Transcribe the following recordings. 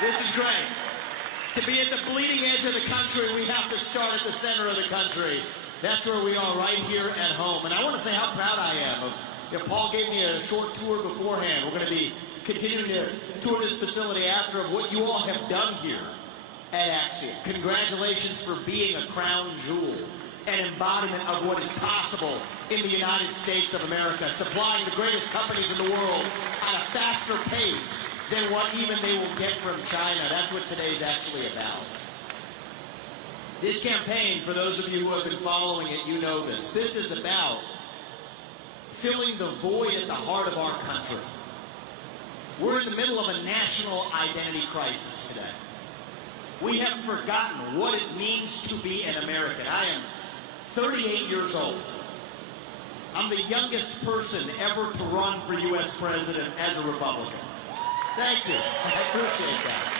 This is great. To be at the bleeding edge of the country, we have to start at the center of the country. That's where we are, right here at home. And I want to say how proud I am of, Paul gave me a short tour beforehand. We're going to be continuing to tour this facility after of what you all have done here at Axiom. Congratulations for being a crown jewel, an embodiment of what is possible in the United States of America, supplying the greatest companies in the world at a faster pace than what even they will get from China. That's what today's actually about. This campaign, for those of you who have been following it, you know this. This is about filling the void at the heart of our country. We're in the middle of a national identity crisis today. We have forgotten what it means to be an American. I am 38 years old. I'm the youngest person ever to run for U.S. president as a Republican. Thank you. I appreciate that.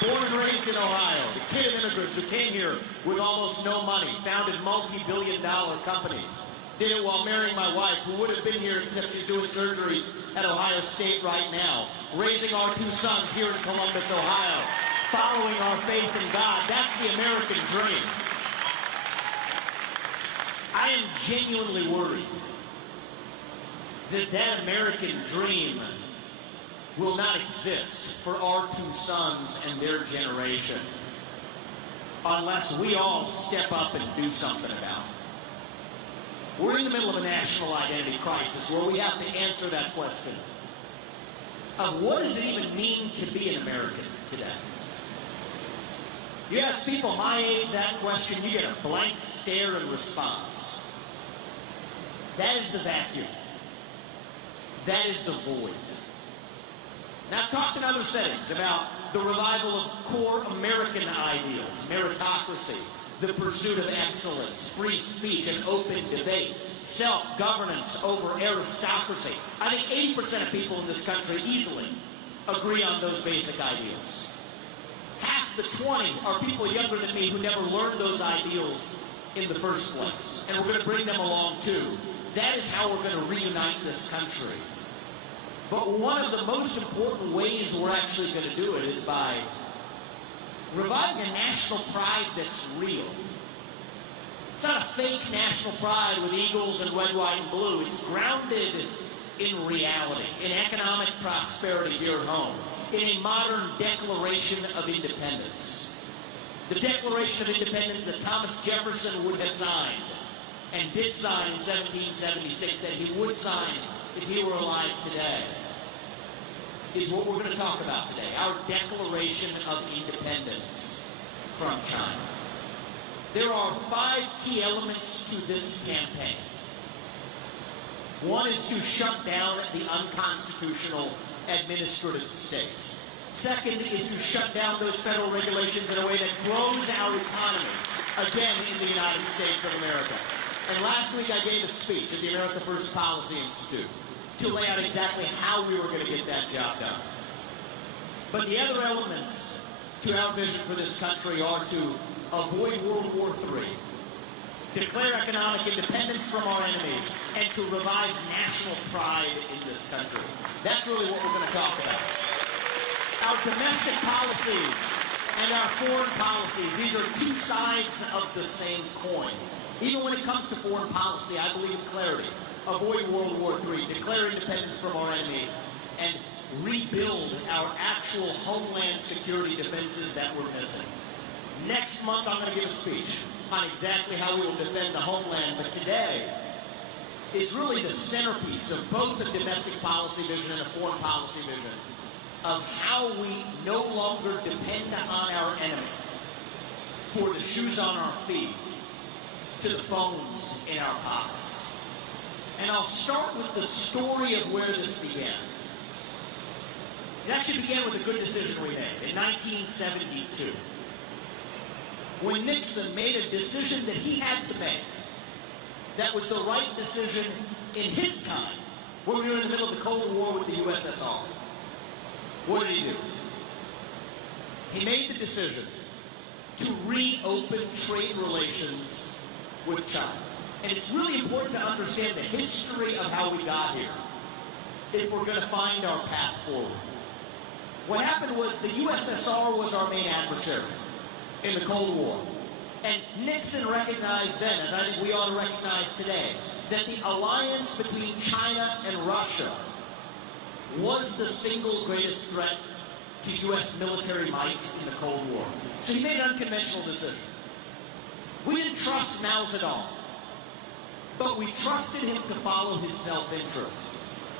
Born and raised in Ohio, the kid of immigrants who came here with almost no money, founded multi-billion-dollar companies, did it while marrying my wife, who would have been here except she's doing surgeries at Ohio State right now, raising our two sons here in Columbus, Ohio, following our faith in God. That's the American dream. I am genuinely worried that that American dream will not exist for our two sons and their generation unless we all step up and do something about it. We're in the middle of a national identity crisis where we have to answer that question of what does it even mean to be an American today? You ask people my age that question, you get a blank stare in response. That is the vacuum. That is the void. Now, I've talked in other settings about the revival of core American ideals, meritocracy, the pursuit of excellence, free speech and open debate, self-governance over aristocracy. I think 80% of people in this country easily agree on those basic ideals. Half the 20 are people younger than me who never learned those ideals in the first place. And we're going to bring them along too. That is how we're going to reunite this country. But one of the most important ways we're actually going to do it is by reviving a national pride that's real. It's not a fake national pride with eagles and red, white, and blue. It's grounded in reality, in economic prosperity here at home, in a modern Declaration of Independence. The Declaration of Independence that Thomas Jefferson would have signed, and did sign in 1776, that he would sign if he were alive today, is what we're going to talk about today, our Declaration of Independence from China. There are 5 key elements to this campaign. One is to shut down the unconstitutional administrative state. Second is to shut down those federal regulations in a way that grows our economy, again, in the United States of America. And last week I gave a speech at the America First Policy Institute to lay out exactly how we were going to get that job done. But the other elements to our vision for this country are to avoid World War III, declare economic independence from our enemy, and to revive national pride in this country. That's really what we're going to talk about. Our domestic policies and our foreign policies, these are two sides of the same coin. Even when it comes to foreign policy, I believe in clarity. Avoid World War III, declare independence from our enemy, and rebuild our actual homeland security defenses that we're missing. Next month, I'm going to give a speech on exactly how we will defend the homeland, but today is really the centerpiece of both a domestic policy vision and a foreign policy vision of how we no longer depend on our enemy for the shoes on our feet to the phones in our pockets. And I'll start with the story of where this began. It actually began with a good decision we made in 1972. When Nixon made a decision that he had to make, that was the right decision in his time, when we were in the middle of the Cold War with the USSR. What did he do? He made the decision to reopen trade relations with China. And it's really important to understand the history of how we got here if we're going to find our path forward. What happened was the USSR was our main adversary in the Cold War. And Nixon recognized then, as I think we ought to recognize today, that the alliance between China and Russia was the single greatest threat to U.S. military might in the Cold War. So he made an unconventional decision. We didn't trust Mao Zedong, but we trusted him to follow his self-interest.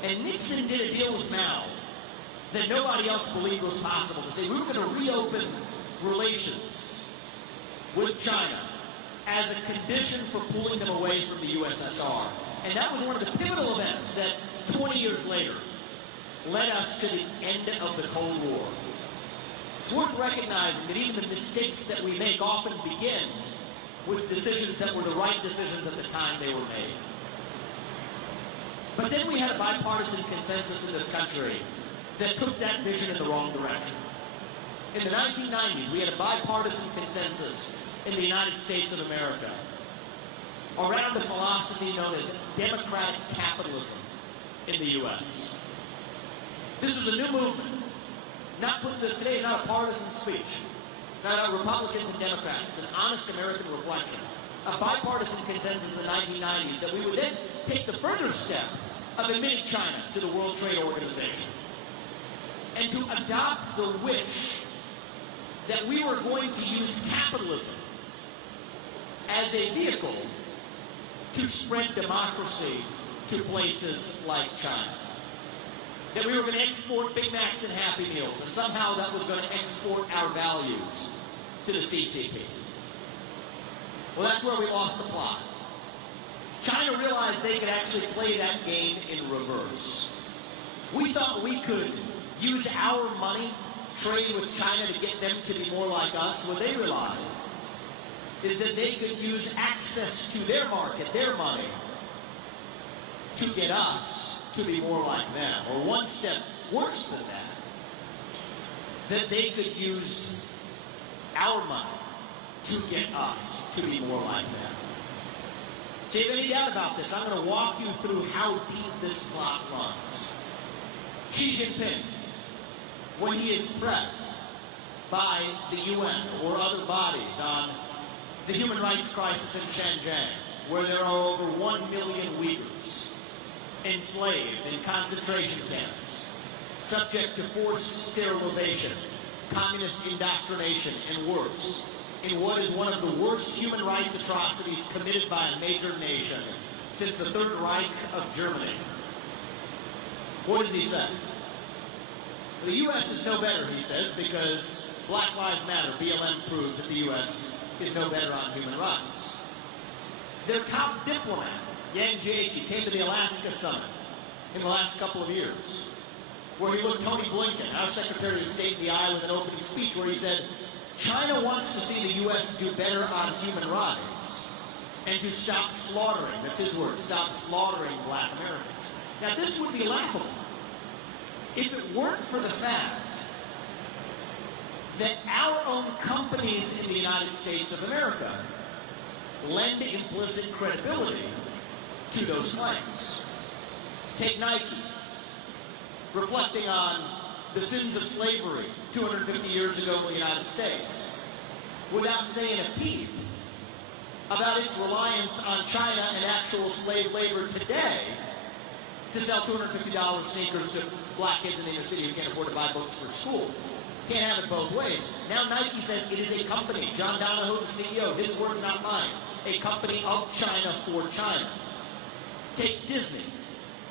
And Nixon did a deal with Mao that nobody else believed was possible, to say we were going to reopen relations with China as a condition for pulling them away from the USSR. And that was one of the pivotal events that 20 years later led us to the end of the Cold War. It's worth recognizing that even the mistakes that we make often begin with decisions that were the right decisions at the time they were made. But then we had a bipartisan consensus in this country that took that vision in the wrong direction. In the 1990s, we had a bipartisan consensus in the United States of America around a philosophy known as democratic capitalism in the U.S. This was a new movement. Not putting this today is not a partisan speech. It's not about Republicans and Democrats. It's an honest American reflection. A bipartisan consensus in the 1990s that we would then take the further step of admitting China to the World Trade Organization and to adopt the wish that we were going to use capitalism as a vehicle to spread democracy to places like China. That we were going to export Big Macs and Happy Meals, and somehow that was going to export our values to the CCP. Well, that's where we lost the plot. China realized they could actually play that game in reverse. We thought we could use our money, trade with China to get them to be more like us. What they realized is that they could use access to their market, their money, to get us to be more like them. Or one step worse than that they could use our money to get us to be more like them. So if you have any doubt about this, I'm going to walk you through how deep this plot runs. Xi Jinping, when he is pressed by the UN or other bodies on the human rights crisis in Xinjiang, where there are over 1 million Uyghurs enslaved in concentration camps, subject to forced sterilization, communist indoctrination, and worse, in what is one of the worst human rights atrocities committed by a major nation since the Third Reich of Germany. What does he say? The U.S. is no better, he says, because Black Lives Matter, BLM, proves that the U.S. is no better on human rights. Their top diplomat, Yang Jiechi, came to the Alaska Summit in the last couple of years, where he looked Tony Blinken, our Secretary of State, in the eye with an opening speech where he said, China wants to see the U.S. do better on human rights and to stop slaughtering, that's his word, stop slaughtering black Americans. Now, this would be laughable if it weren't for the fact that our own companies in the United States of America lend implicit credibility to those claims. Take Nike, reflecting on the sins of slavery 250 years ago in the United States, without saying a peep about its reliance on China and actual slave labor today to sell $250 sneakers to black kids in the inner city who can't afford to buy books for school. Can't have it both ways. Now Nike says it is a company. John Donahoe, the CEO, his words, not mine. A company of China for China. Take Disney.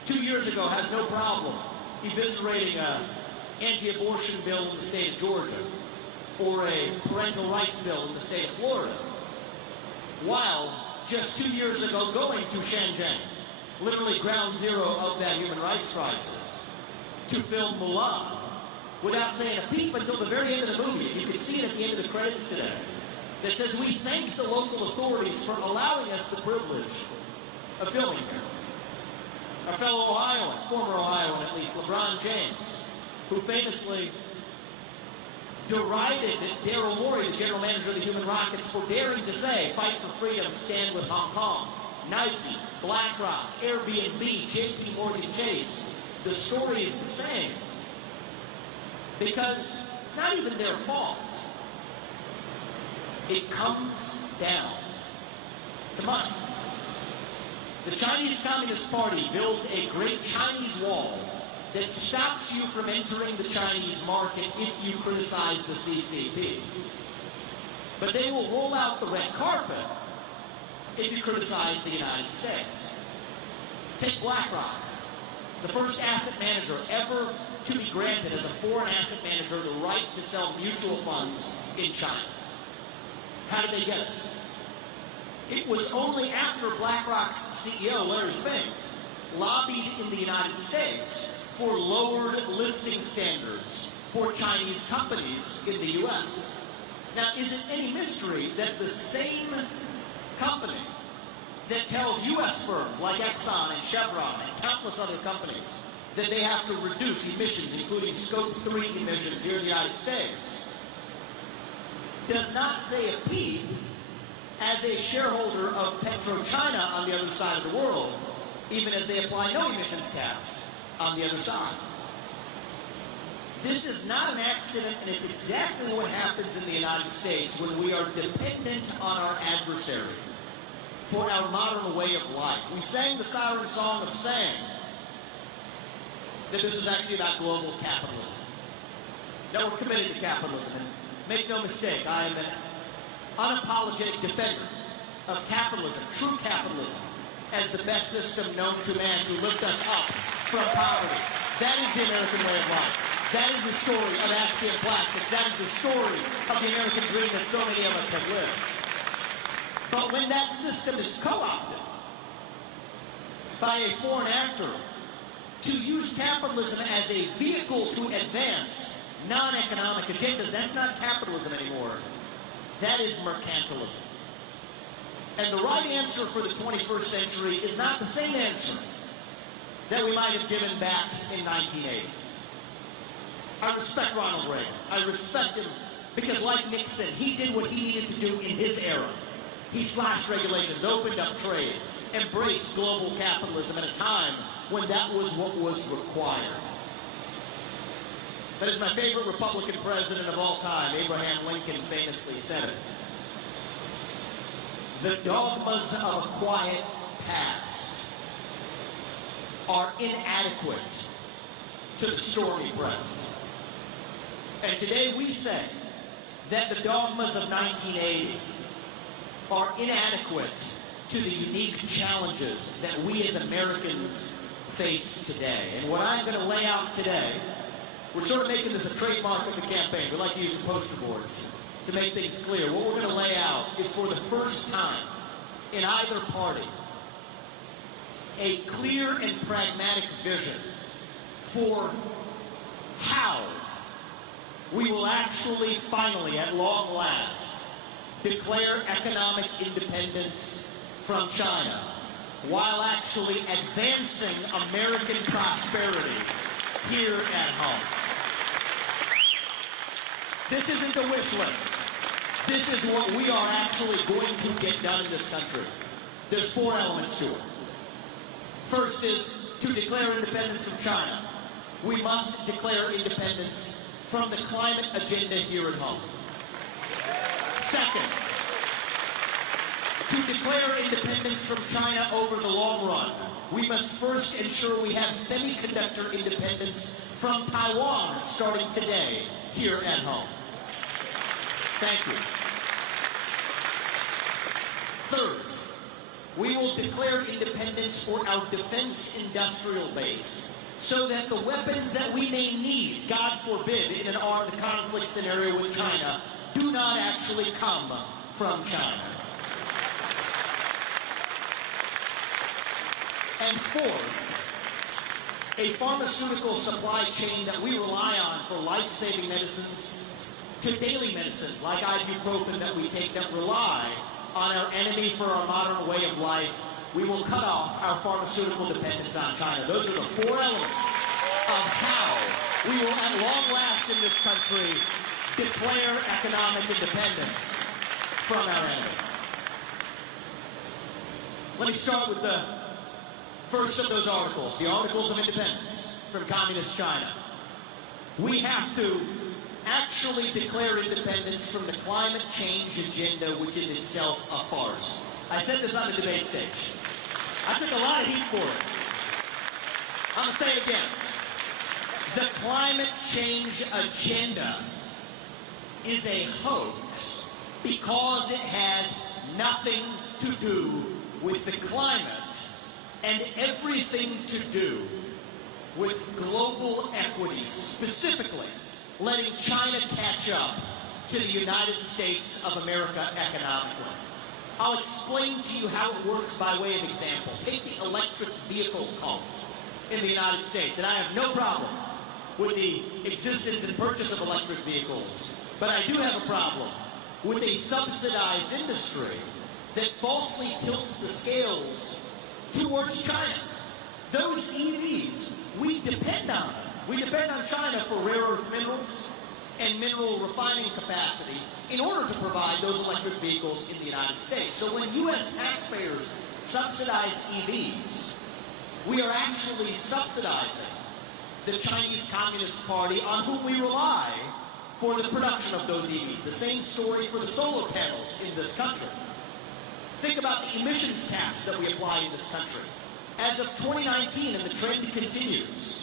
2 years ago has no problem eviscerating an anti-abortion bill in the state of Georgia or a parental rights bill in the state of Florida, while just 2 years ago going to Xinjiang, literally ground zero of that human rights crisis, to film Mulan, without saying a peep until the very end of the movie. You can see it at the end of the credits today, that says, we thank the local authorities for allowing us the privilege of filming here. Our fellow Ohioan, former Ohioan at least, LeBron James, who famously derided Daryl Morey, the general manager of the Human Rockets, for daring to say, fight for freedom, stand with Hong Kong. Nike, BlackRock, Airbnb, JP Morgan Chase, the story is the same. because it's not even their fault. It comes down to money. The Chinese Communist Party builds a great Chinese wall that stops you from entering the Chinese market if you criticize the CCP. But they will roll out the red carpet if you criticize the United States. Take BlackRock, the first asset manager ever to be granted as a foreign asset manager the right to sell mutual funds in China. How did they get it? It was only after BlackRock's CEO, Larry Fink, lobbied in the United States for lowered listing standards for Chinese companies in the U.S. Now, is it any mystery that the same company that tells U.S. firms like Exxon and Chevron and countless other companies that they have to reduce emissions, including Scope 3 emissions here in the United States, does not say a peep as a shareholder of PetroChina on the other side of the world, even as they apply no emissions caps on the other side. This is not an accident, and it's exactly what happens in the United States when we are dependent on our adversary for our modern way of life. We sang the siren song of saying that this is actually about global capitalism. That we're committed to capitalism. And make no mistake, I am an unapologetic defender of capitalism, true capitalism, as the best system known to man to lift us up from poverty. That is the American way of life. That is the story of Axiom Plastics. That is the story of the American dream that so many of us have lived. But when that system is co-opted by a foreign actor to use capitalism as a vehicle to advance non-economic agendas, that's not capitalism anymore. That is mercantilism. And the right answer for the 21st century is not the same answer that we might have given back in 1980. I respect Ronald Reagan. I respect him because, like Nixon, he did what he needed to do in his era. He slashed regulations, opened up trade, embraced global capitalism at a time when that was what was required. That is my favorite Republican president of all time, Abraham Lincoln, famously said it. The dogmas of a quiet past are inadequate to the stormy present. And today we say that the dogmas of 1980 are inadequate to the unique challenges that we as Americans face today. And what I'm going to lay out today, we're sort of making this a trademark of the campaign. We like to use some poster boards to make things clear. What we're going to lay out is, for the first time in either party, a clear and pragmatic vision for how we will actually, finally, at long last, declare economic independence from China while actually advancing American prosperity here at home. This isn't a wish list. This is what we are actually going to get done in this country. There's 4 elements to it. First is to declare independence from China. We must declare independence from the climate agenda here at home. Second, to declare independence from China over the long run, we must first ensure we have semiconductor independence from Taiwan starting today here at home. Thank you. Third, we will declare independence for our defense industrial base so that the weapons that we may need, God forbid, in an armed conflict scenario with China, do not actually come from China. And fourth, a pharmaceutical supply chain that we rely on for life-saving medicines to daily medicines like ibuprofen that we take that rely on our enemy for our modern way of life. We will cut off our pharmaceutical dependence on China. Those are the 4 elements of how we will at long last in this country declare economic independence from our enemy. Let me start with the first of those articles, the Articles of Independence from Communist China. We have to actually declare independence from the climate change agenda, which is itself a farce. I said this on the debate stage. I took a lot of heat for it. I'm going to say it again. The climate change agenda is a hoax because it has nothing to do with the climate and everything to do with global equity, specifically letting China catch up to the United States of America economically. I'll explain to you how it works by way of example. Take the electric vehicle cult in the United States, and I have no problem with the existence and purchase of electric vehicles, but I do have a problem with a subsidized industry that falsely tilts the scales towards China. Those EVs, we depend on them. We depend on China for rare earth minerals and mineral refining capacity in order to provide those electric vehicles in the United States. So when U.S. taxpayers subsidize EVs, we are actually subsidizing the Chinese Communist Party on whom we rely for the production of those EVs. The same story for the solar panels in this country. Think about the emissions tax that we apply in this country. As of 2019, and the trend continues,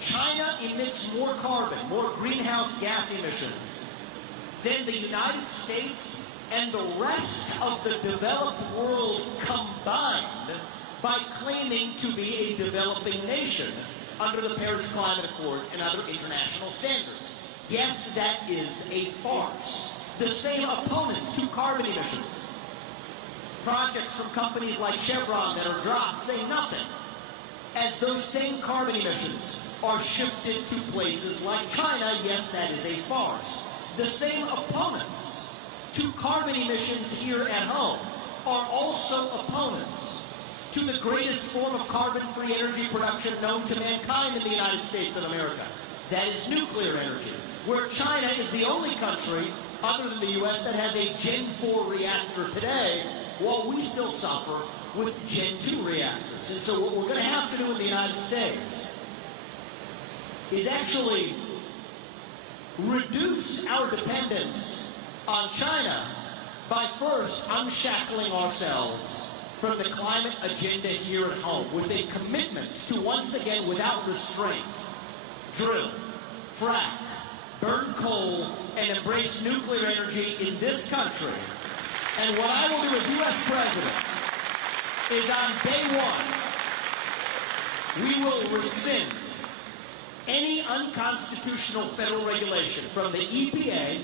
China emits more carbon, more greenhouse gas emissions than the United States and the rest of the developed world combined by claiming to be a developing nation under the Paris Climate Accords and other international standards. Yes, that is a farce. The same opponents to carbon emissions, projects from companies like Chevron that are dropped, say nothing, as those same carbon emissions are shifted to places like China. Yes, that is a farce. The same opponents to carbon emissions here at home are also opponents to the greatest form of carbon-free energy production known to mankind in the United States of America. That is nuclear energy, where China is the only country, other than the U.S., that has a Gen 4 reactor today, while we still suffer with Gen 2 reactors. And so what we're going to have to do in the United States is actually reduce our dependence on China by first unshackling ourselves from the climate agenda here at home with a commitment to once again, without restraint, drill, frack, burn coal, and embrace nuclear energy in this country. And what I will do as U.S. President is on day one, we will rescind any unconstitutional federal regulation from the EPA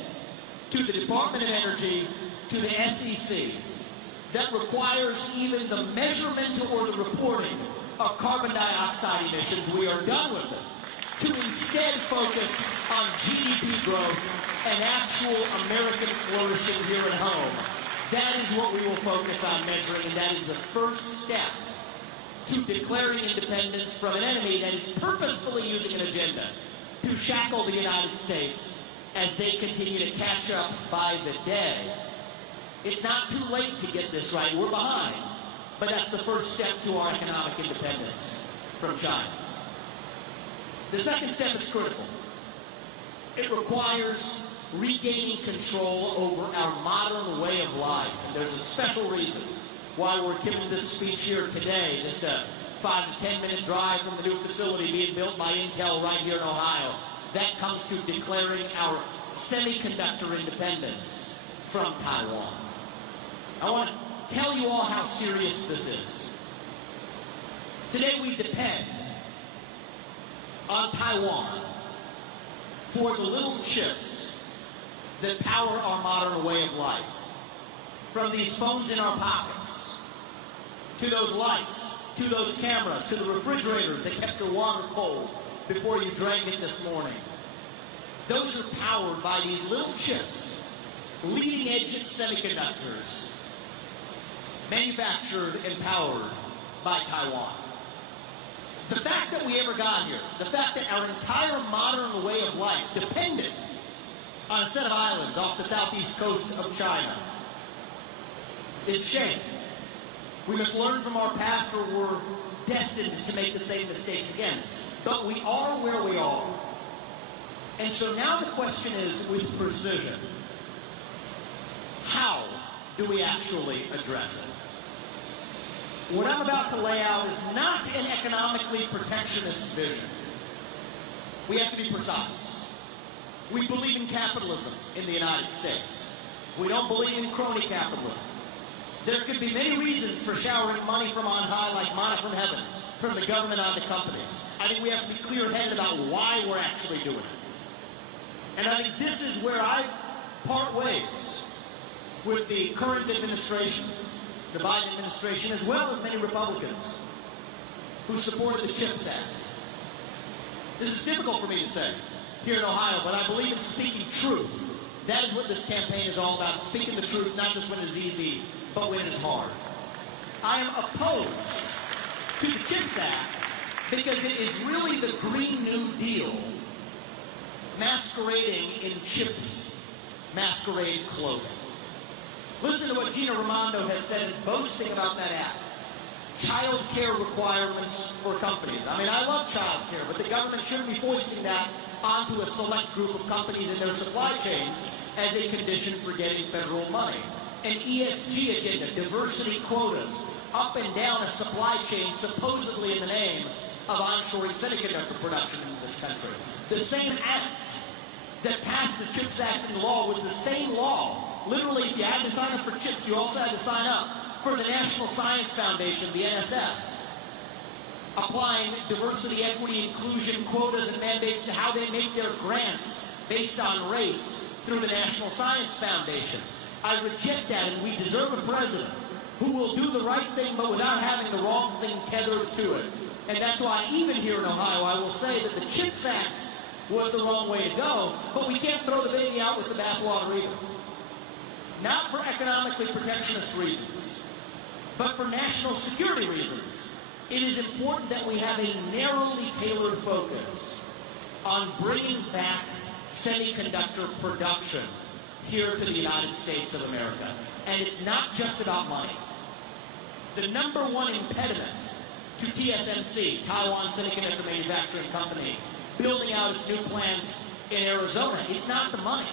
to the Department of Energy to the SEC that requires even the measurement or the reporting of carbon dioxide emissions. We are done with it, to instead focus on GDP growth and actual American flourishing here at home. That is what we will focus on measuring, and that is the first step to declaring independence from an enemy that is purposefully using an agenda to shackle the United States as they continue to catch up by the day. It's not too late to get this right. We're behind, but that's the first step to our economic independence from China. The second step is critical. It requires regaining control over our modern way of life. And there's a special reason why we're giving this speech here today, just a 5 to 10 minute drive from the new facility being built by Intel right here in Ohio. That comes to declaring our semiconductor independence from Taiwan. I want to tell you all how serious this is. Today we depend on Taiwan for the little chips that power our modern way of life. From these phones in our pockets, to those lights, to those cameras, to the refrigerators that kept your water cold before you drank it this morning. Those are powered by these little chips, leading-edge semiconductors, manufactured and powered by Taiwan. The fact that we ever got here, the fact that our entire modern way of life depended on a set of islands off the southeast coast of China is a shame. We must learn from our past or we're destined to make the same mistakes again. But we are where we are And so now the question is, with precision, how do we actually address it? What I'm about to lay out is not an economically protectionist vision. We have to be precise. We believe in capitalism in the United States. We don't believe in crony capitalism. There could be many reasons for showering money from on high, like manna from heaven, from the government onto companies. I think we have to be clear-headed about why we're actually doing it. And I think this is where I part ways with the current administration, the Biden administration, as well as many Republicans who supported the CHIPS Act. This is difficult for me to say here in Ohio, but I believe in speaking truth. That is what this campaign is all about, speaking the truth, not just when it is easy, but when it is hard. I am opposed to the CHIPS Act because it is really the Green New Deal masquerading in CHIPS masquerade clothing. Listen to what Gina Raimondo has said, boasting about that act. Child care requirements for companies. I mean, I love child care, but the government shouldn't be foisting that onto a select group of companies in their supply chains as a condition for getting federal money. An ESG agenda, diversity quotas, up and down a supply chain, supposedly in the name of onshoring semiconductor production in this country. The same act that passed the CHIPS Act into law was the same law. Literally, if you had to sign up for CHIPS, you also had to sign up for the National Science Foundation, the NSF, applying diversity, equity, inclusion, quotas, and mandates to how they make their grants based on race through the National Science Foundation. I reject that, and we deserve a president who will do the right thing, but without having the wrong thing tethered to it. And that's why, even here in Ohio, I will say that the CHIPS Act was the wrong way to go, but we can't throw the baby out with the bathwater either. Not for economically protectionist reasons, but for national security reasons. It is important that we have a narrowly tailored focus on bringing back semiconductor production here to the United States of America. And it's not just about money. The number one impediment to TSMC, Taiwan Semiconductor Manufacturing Company, building out its new plant in Arizona, it's not the money.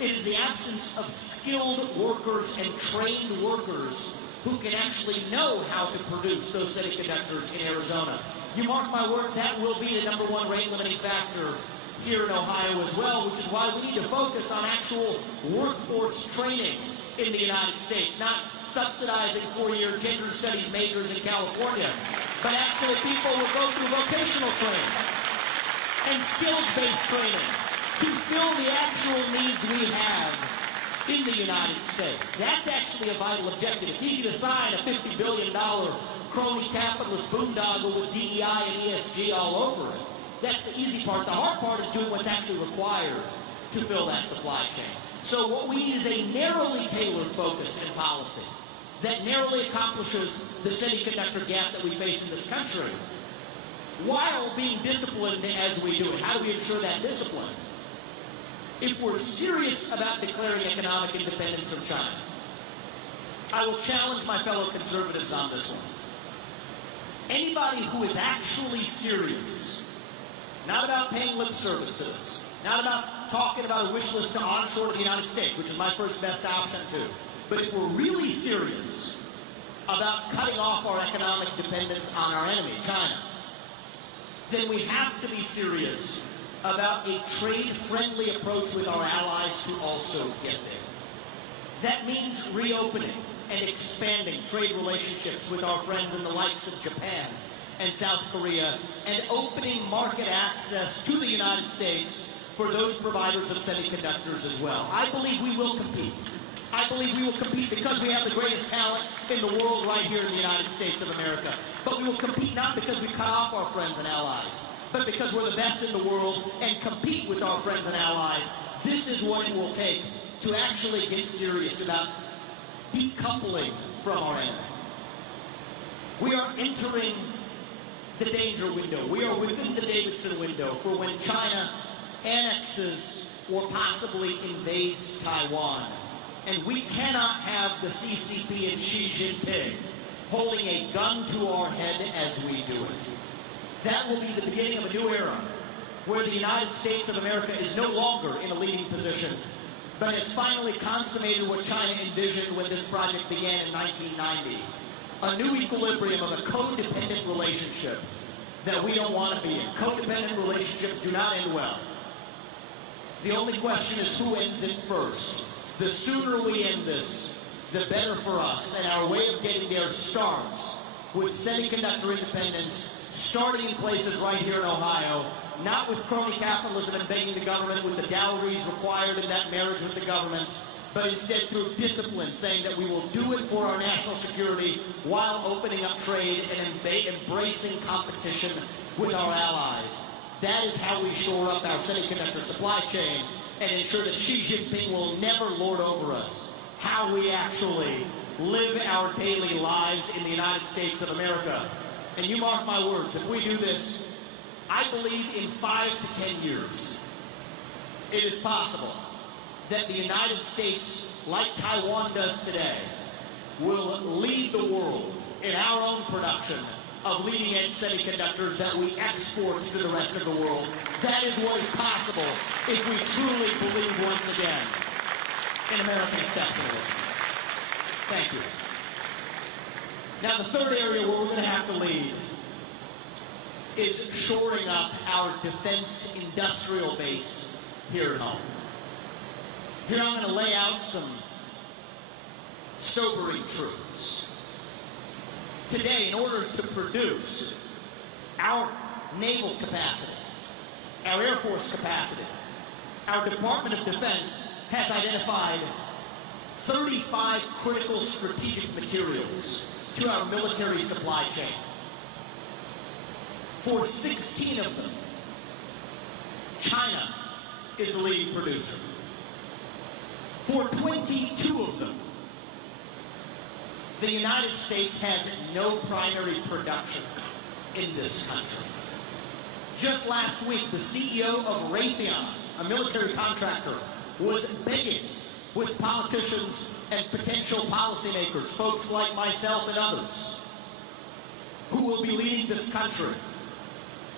It is the absence of skilled workers and trained workers who can actually know how to produce those semiconductors in Arizona. You mark my words, that will be the number one rate limiting factor here in Ohio as well, which is why we need to focus on actual workforce training in the United States, not subsidizing four-year gender studies majors in California, but actually people will go through vocational training and skills-based training to fill the actual needs we have in the United States. That's actually a vital objective. It's easy to sign a $50 billion crony capitalist boondoggle with DEI and ESG all over it. That's the easy part. The hard part is doing what's actually required to fill that supply chain. So what we need is a narrowly tailored focus in policy that narrowly accomplishes the semiconductor gap that we face in this country while being disciplined as we do it. How do we ensure that discipline? If we're serious about declaring economic independence from China, I will challenge my fellow conservatives on this one. Anybody who is actually serious, not about paying lip service to this, not about talking about a wish list to onshore to the United States, which is my first best option too, but if we're really serious about cutting off our economic dependence on our enemy, China, then we have to be serious about a trade-friendly approach with our allies to also get there. That means reopening and expanding trade relationships with our friends in the likes of Japan and South Korea, and opening market access to the United States for those providers of semiconductors as well. I believe we will compete. I believe we will compete because we have the greatest talent in the world right here in the United States of America. But we will compete not because we cut off our friends and allies, but because we're the best in the world and compete with our friends and allies. This is what it will take to actually get serious about decoupling from our enemy. We are entering the danger window. We are within the Davidson window for when China annexes or possibly invades Taiwan. And we cannot have the CCP and Xi Jinping holding a gun to our head as we do it. That will be the beginning of a new era where the United States of America is no longer in a leading position, but has finally consummated what China envisioned when this project began in 1990. A new equilibrium of a codependent relationship that we don't want to be in. Codependent relationships do not end well. The only question is who ends it first. The sooner we end this, the better for us, and our way of getting there starts with semiconductor independence, starting in places right here in Ohio, not with crony capitalism and begging the government with the dowries required in that marriage with the government, but instead through discipline, saying that we will do it for our national security while opening up trade and embracing competition with our allies. That is how we shore up our semiconductor supply chain and ensure that Xi Jinping will never lord over us. How we actually live our daily lives in the United States of America. And you mark my words, if we do this, I believe in 5 to 10 years, it is possible that the United States, like Taiwan does today, will lead the world in our own production of leading-edge semiconductors that we export to the rest of the world. That is what is possible if we truly believe once again in American exceptionalism. Thank you. Now, the third area where we're going to have to lead is shoring up our defense industrial base here at home. Here I'm going to lay out some sobering truths. Today, in order to produce our naval capacity, our Air Force capacity, our Department of Defense has identified 35 critical strategic materials to our military supply chain. For 16 of them, China is the leading producer. For 22 of them, the United States has no primary production in this country. Just last week, the CEO of Raytheon, a military contractor, was begging with politicians and potential policymakers, folks like myself and others, who will be leading this country,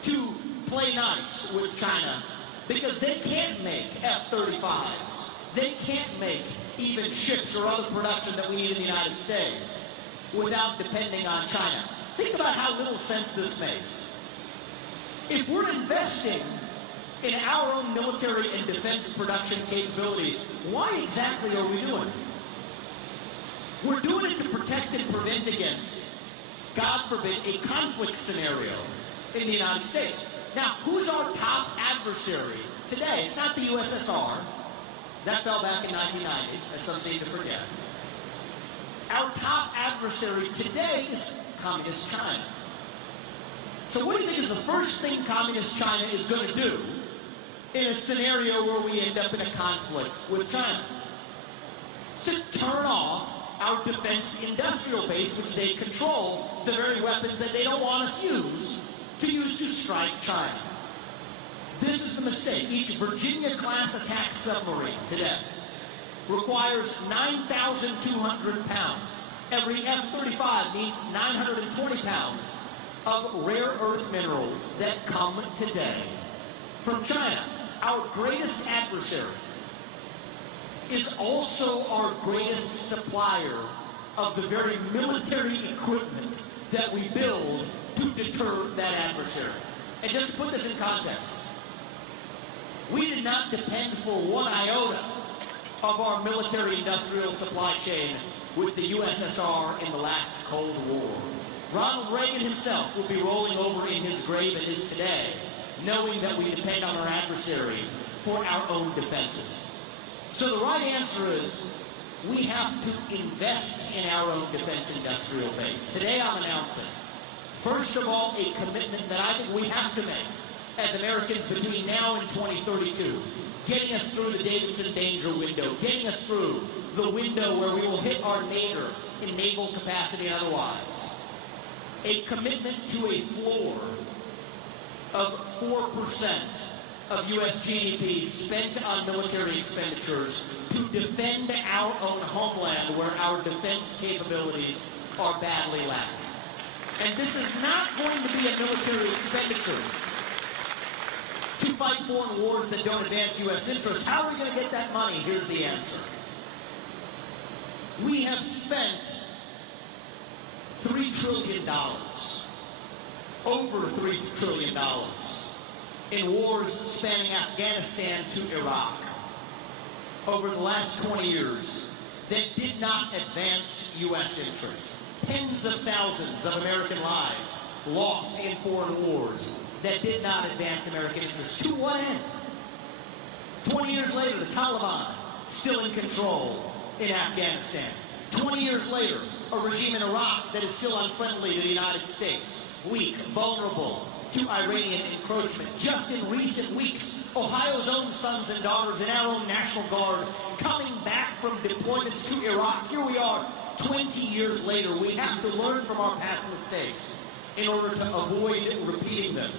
to play nice with China because they can't make F-35s. They can't make even ships or other production that we need in the United States without depending on China. Think about how little sense this makes. If we're investing in our own military and defense production capabilities, why exactly are we doing it? We're doing it to protect and prevent against, God forbid, a conflict scenario in the United States. Now, who's our top adversary today? It's not the USSR. That fell back in 1990, as some seem to forget. Our top adversary today is Communist China. So what do you think is the first thing Communist China is going to do in a scenario where we end up in a conflict with China? To turn off our defense industrial base, which they control, the very weapons that they don't want us to use to strike China. This is the mistake. Each Virginia-class attack submarine today requires 9,200 pounds. Every F-35 needs 920 pounds of rare earth minerals that come today from China. Our greatest adversary is also our greatest supplier of the very military equipment that we build to deter that adversary. And just to put this in context, we did not depend for one iota of our military-industrial supply chain with the USSR in the last Cold War. Ronald Reagan himself would be rolling over in his grave and is today, knowing that we depend on our adversary for our own defenses. So the right answer is we have to invest in our own defense industrial base. Today I'm announcing, first of all, a commitment that I think we have to make as Americans between now and 2032, getting us through the Davidson danger window, getting us through the window where we will hit our neighbor in naval capacity and otherwise. A commitment to a floor of 4% of U.S. GDP spent on military expenditures to defend our own homeland where our defense capabilities are badly lacking. And this is not going to be a military expenditure to fight foreign wars that don't advance U.S. interests. How are we going to get that money? Here's the answer. We have spent $3 trillion, over $3 trillion, in wars spanning Afghanistan to Iraq over the last 20 years that did not advance U.S. interests. Tens of thousands of American lives lost in foreign wars that did not advance American interests. To what end? 20 years later, the Taliban still in control in Afghanistan. 20 years later, a regime in Iraq that is still unfriendly to the United States, weak, vulnerable to Iranian encroachment. Just in recent weeks, Ohio's own sons and daughters in our own National Guard coming back from deployments to Iraq. Here we are, 20 years later. We have to learn from our past mistakes in order to avoid repeating them.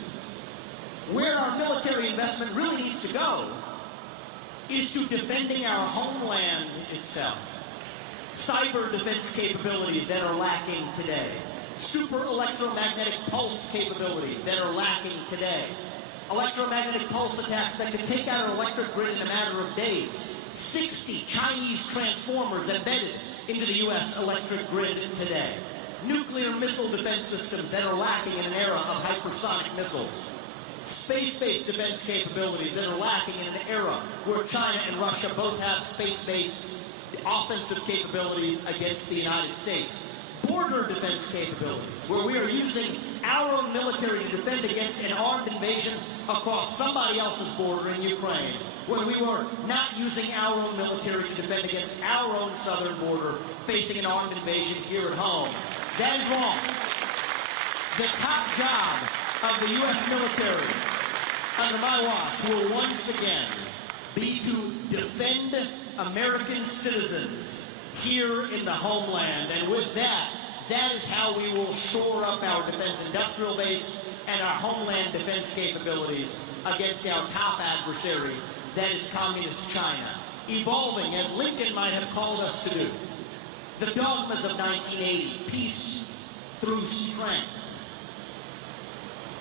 Where our military investment really needs to go is to defending our homeland itself. Cyber defense capabilities that are lacking today. Super electromagnetic pulse capabilities that are lacking today. Electromagnetic pulse attacks that could take out our electric grid in a matter of days. 60 Chinese transformers embedded into the U.S. electric grid today. Nuclear missile defense systems that are lacking in an era of hypersonic missiles. Space-based defense capabilities that are lacking in an era where China and Russia both have space-based offensive capabilities against the United States. Border defense capabilities, where we are using our own military to defend against an armed invasion across somebody else's border in Ukraine, where we were not using our own military to defend against our own southern border, facing an armed invasion here at home. That is wrong. The top job of the U.S. military under my watch will once again be to defend American citizens here in the homeland. And with that, that is how we will shore up our defense industrial base and our homeland defense capabilities against our top adversary, that is Communist China, evolving, as Lincoln might have called us to do, the dogmas of 1980, peace through strength,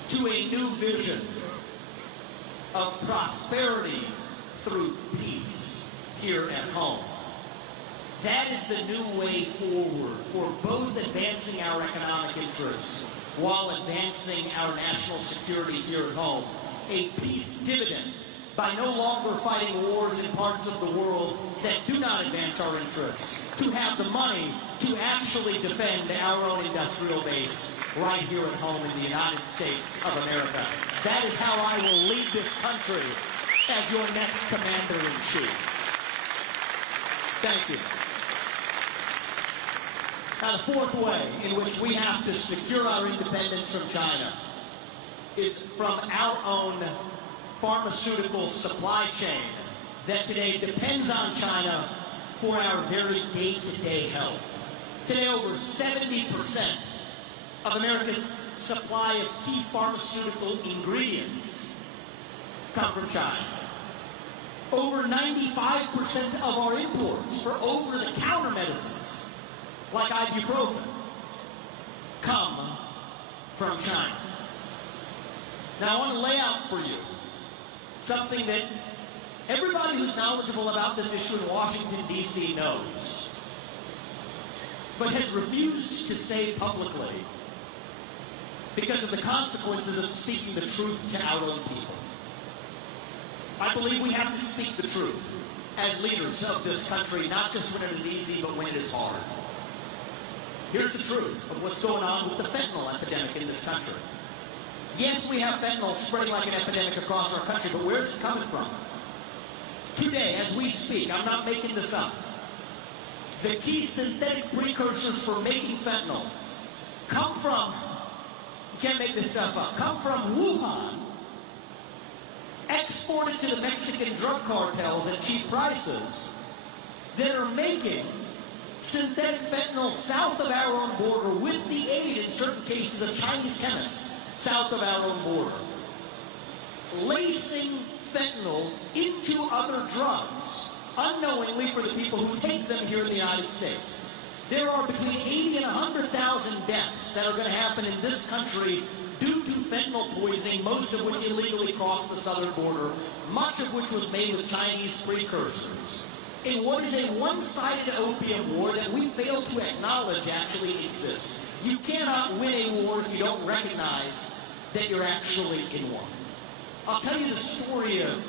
to a new vision of prosperity through peace here at home. That is the new way forward for both advancing our economic interests while advancing our national security here at home. A peace dividend by no longer fighting wars in parts of the world that do not advance our interests, to have the money to actually defend our own industrial base right here at home in the United States of America. That is how I will lead this country as your next commander-in-chief. Thank you. Now, the fourth way in which we have to secure our independence from China is from our own pharmaceutical supply chain that today depends on China for our very day-to-day health. Today, over 70% of America's supply of key pharmaceutical ingredients come from China. Over 95% of our imports for over-the-counter medicines, like ibuprofen, come from China. Now, I want to lay out for you something that everybody who's knowledgeable about this issue in Washington, D.C. knows, but has refused to say publicly because of the consequences of speaking the truth to our own people. I believe we have to speak the truth as leaders of this country, not just when it is easy, but when it is hard. Here's the truth of what's going on with the fentanyl epidemic in this country. Yes, we have fentanyl spreading like an epidemic across our country, but where's it coming from? Today, as we speak, I'm not making this up, the key synthetic precursors for making fentanyl come from, you can't make this stuff up, come from Wuhan, exported to the Mexican drug cartels at cheap prices that are making synthetic fentanyl south of our own border with the aid, in certain cases, of Chinese chemists south of our own border, lacing fentanyl into other drugs, unknowingly for the people who take them here in the United States. There are between 80 and 100,000 deaths that are going to happen in this country due to fentanyl poisoning, most of which illegally crossed the southern border, much of which was made with Chinese precursors, in what is a one-sided opium war that we fail to acknowledge actually exists. You cannot win a war if you don't recognize that you're actually in one. I'll tell you the story of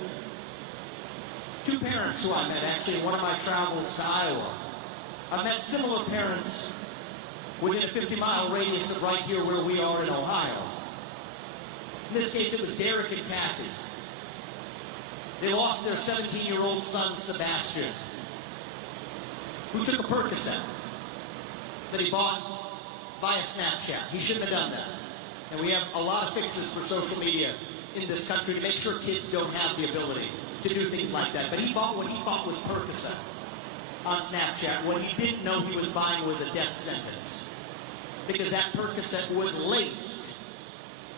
two parents who I met actually in one of my travels to Iowa. I met similar parents within a 50-mile radius of right here where we are in Ohio. In this case, it was Derek and Kathy. They lost their 17-year-old son, Sebastian, who took a Percocet that he bought via Snapchat. He shouldn't have done that. And we have a lot of fixes for social media in this country to make sure kids don't have the ability to do things like that. But he bought what he thought was Percocet on Snapchat. What he didn't know he was buying was a death sentence, because that Percocet was laced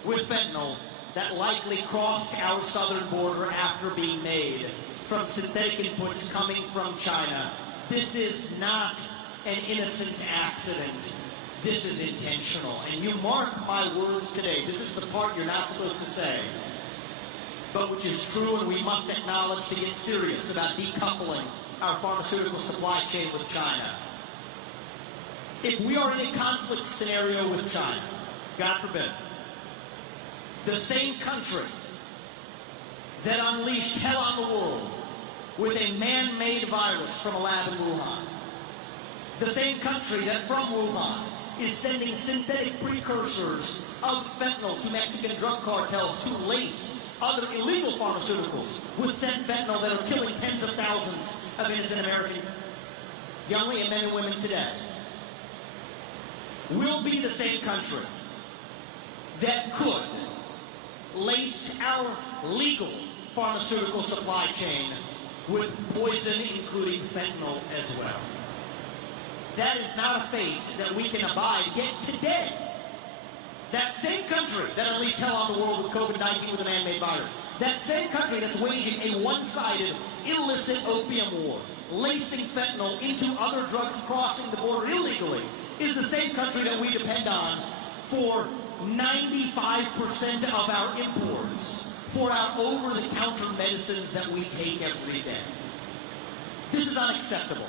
with fentanyl that likely crossed our southern border after being made from synthetic inputs coming from China. This is not an innocent accident. This is intentional. And you mark my words today. This is the part you're not supposed to say, but which is true, and we must acknowledge to get serious about decoupling our pharmaceutical supply chain with China. If we are in a conflict scenario with China, God forbid, the same country that unleashed hell on the world with a man-made virus from a lab in Wuhan, the same country that from Wuhan is sending synthetic precursors of fentanyl to Mexican drug cartels to lace other illegal pharmaceuticals with said fentanyl that are killing tens of thousands of innocent American young men and women today, will be the same country that could lace our legal pharmaceutical supply chain with poison, including fentanyl as well. That is not a fate that we can abide. Yet today, that same country that unleashed hell on the world with COVID-19 with a man-made virus, that same country that's waging a one-sided, illicit opium war, lacing fentanyl into other drugs crossing the border illegally, is the same country that we depend on for 95% of our imports, for our over-the-counter medicines that we take every day. This is unacceptable.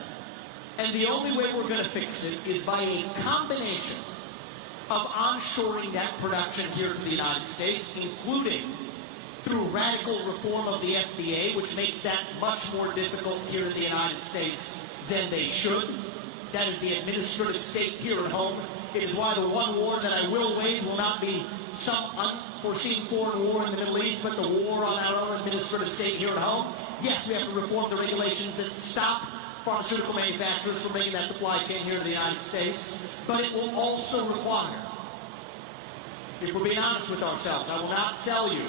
And the only way we're going to fix it is by a combination of onshoring that production here to the United States, including through radical reform of the FDA, which makes that much more difficult here in the United States than they should. That is the administrative state here at home. It is why the one war that I will wage will not be some unforeseen foreign war in the Middle East, but the war on our own administrative state here at home. Yes, we have to reform the regulations that stop pharmaceutical manufacturers from making that supply chain here to the United States, but it will also require, if we're being honest with ourselves, I will not sell you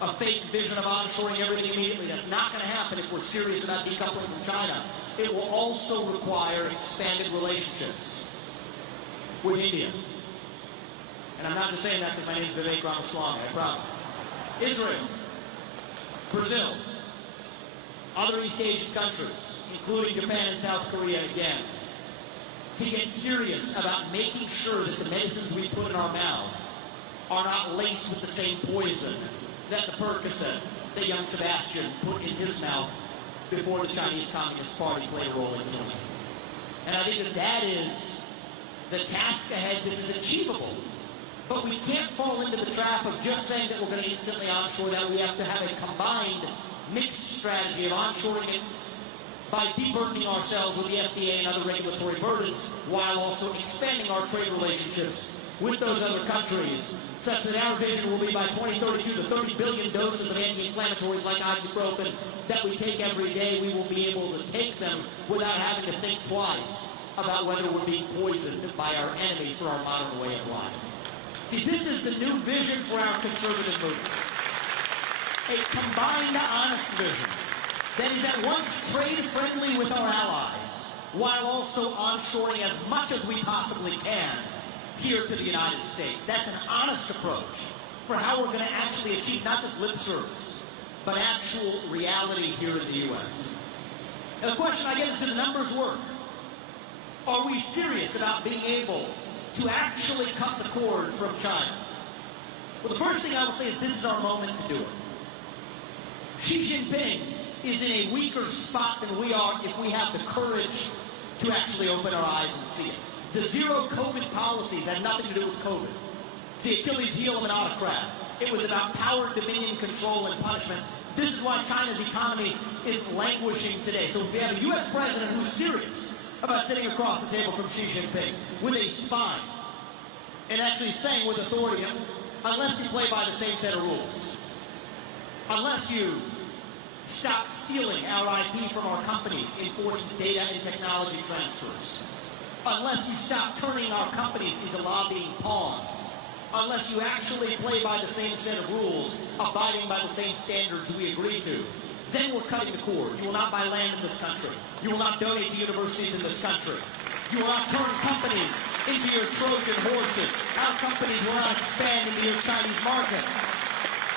a fake vision of onshoring everything immediately. That's not going to happen if we're serious about decoupling from China. It will also require expanded relationships with India. And I'm not just saying that because my name is Vivek Ramswamy, I promise. Israel, Brazil, other East Asian countries, including Japan and South Korea again, to get serious about making sure that the medicines we put in our mouth are not laced with the same poison that the Percocet that young Sebastian put in his mouth before the Chinese Communist Party played a role in killing him. And I think that that is the task ahead. This is achievable. But we can't fall into the trap of just saying that we're going to instantly onshore that. We have to have a combined, mixed strategy of onshoring it by deburdening ourselves with the FDA and other regulatory burdens, while also expanding our trade relationships with those other countries, such that our vision will be by 2032, the 30 billion doses of anti-inflammatories like ibuprofen that we take every day, we will be able to take them without having to think twice about whether we're being poisoned by our enemy for our modern way of life. See, this is the new vision for our conservative movement. A combined, honest vision that is at once trade-friendly with our allies, while also onshoring as much as we possibly can here to the United States. That's an honest approach for how we're going to actually achieve not just lip service, but actual reality here in the U.S. And the question I get is, do the numbers work? Are we serious about being able to actually cut the cord from China? Well, the first thing I will say is this is our moment to do it. Xi Jinping is in a weaker spot than we are if we have the courage to actually open our eyes and see it. The zero COVID policies had nothing to do with COVID. It's the Achilles heel of an autocrat. It was about power, dominion, control, and punishment. This is why China's economy is languishing today. So if we have a U.S. president who's serious about sitting across the table from Xi Jinping with a spine and actually saying with authority, unless you play by the same set of rules, unless you stop stealing our IP from our companies, enforcing data and technology transfers, unless you stop turning our companies into lobbying pawns, unless you actually play by the same set of rules, abiding by the same standards we agree to, then we're cutting the cord. You will not buy land in this country. You will not donate to universities in this country. You will not turn companies into your Trojan horses. Our companies will not expand into your Chinese market.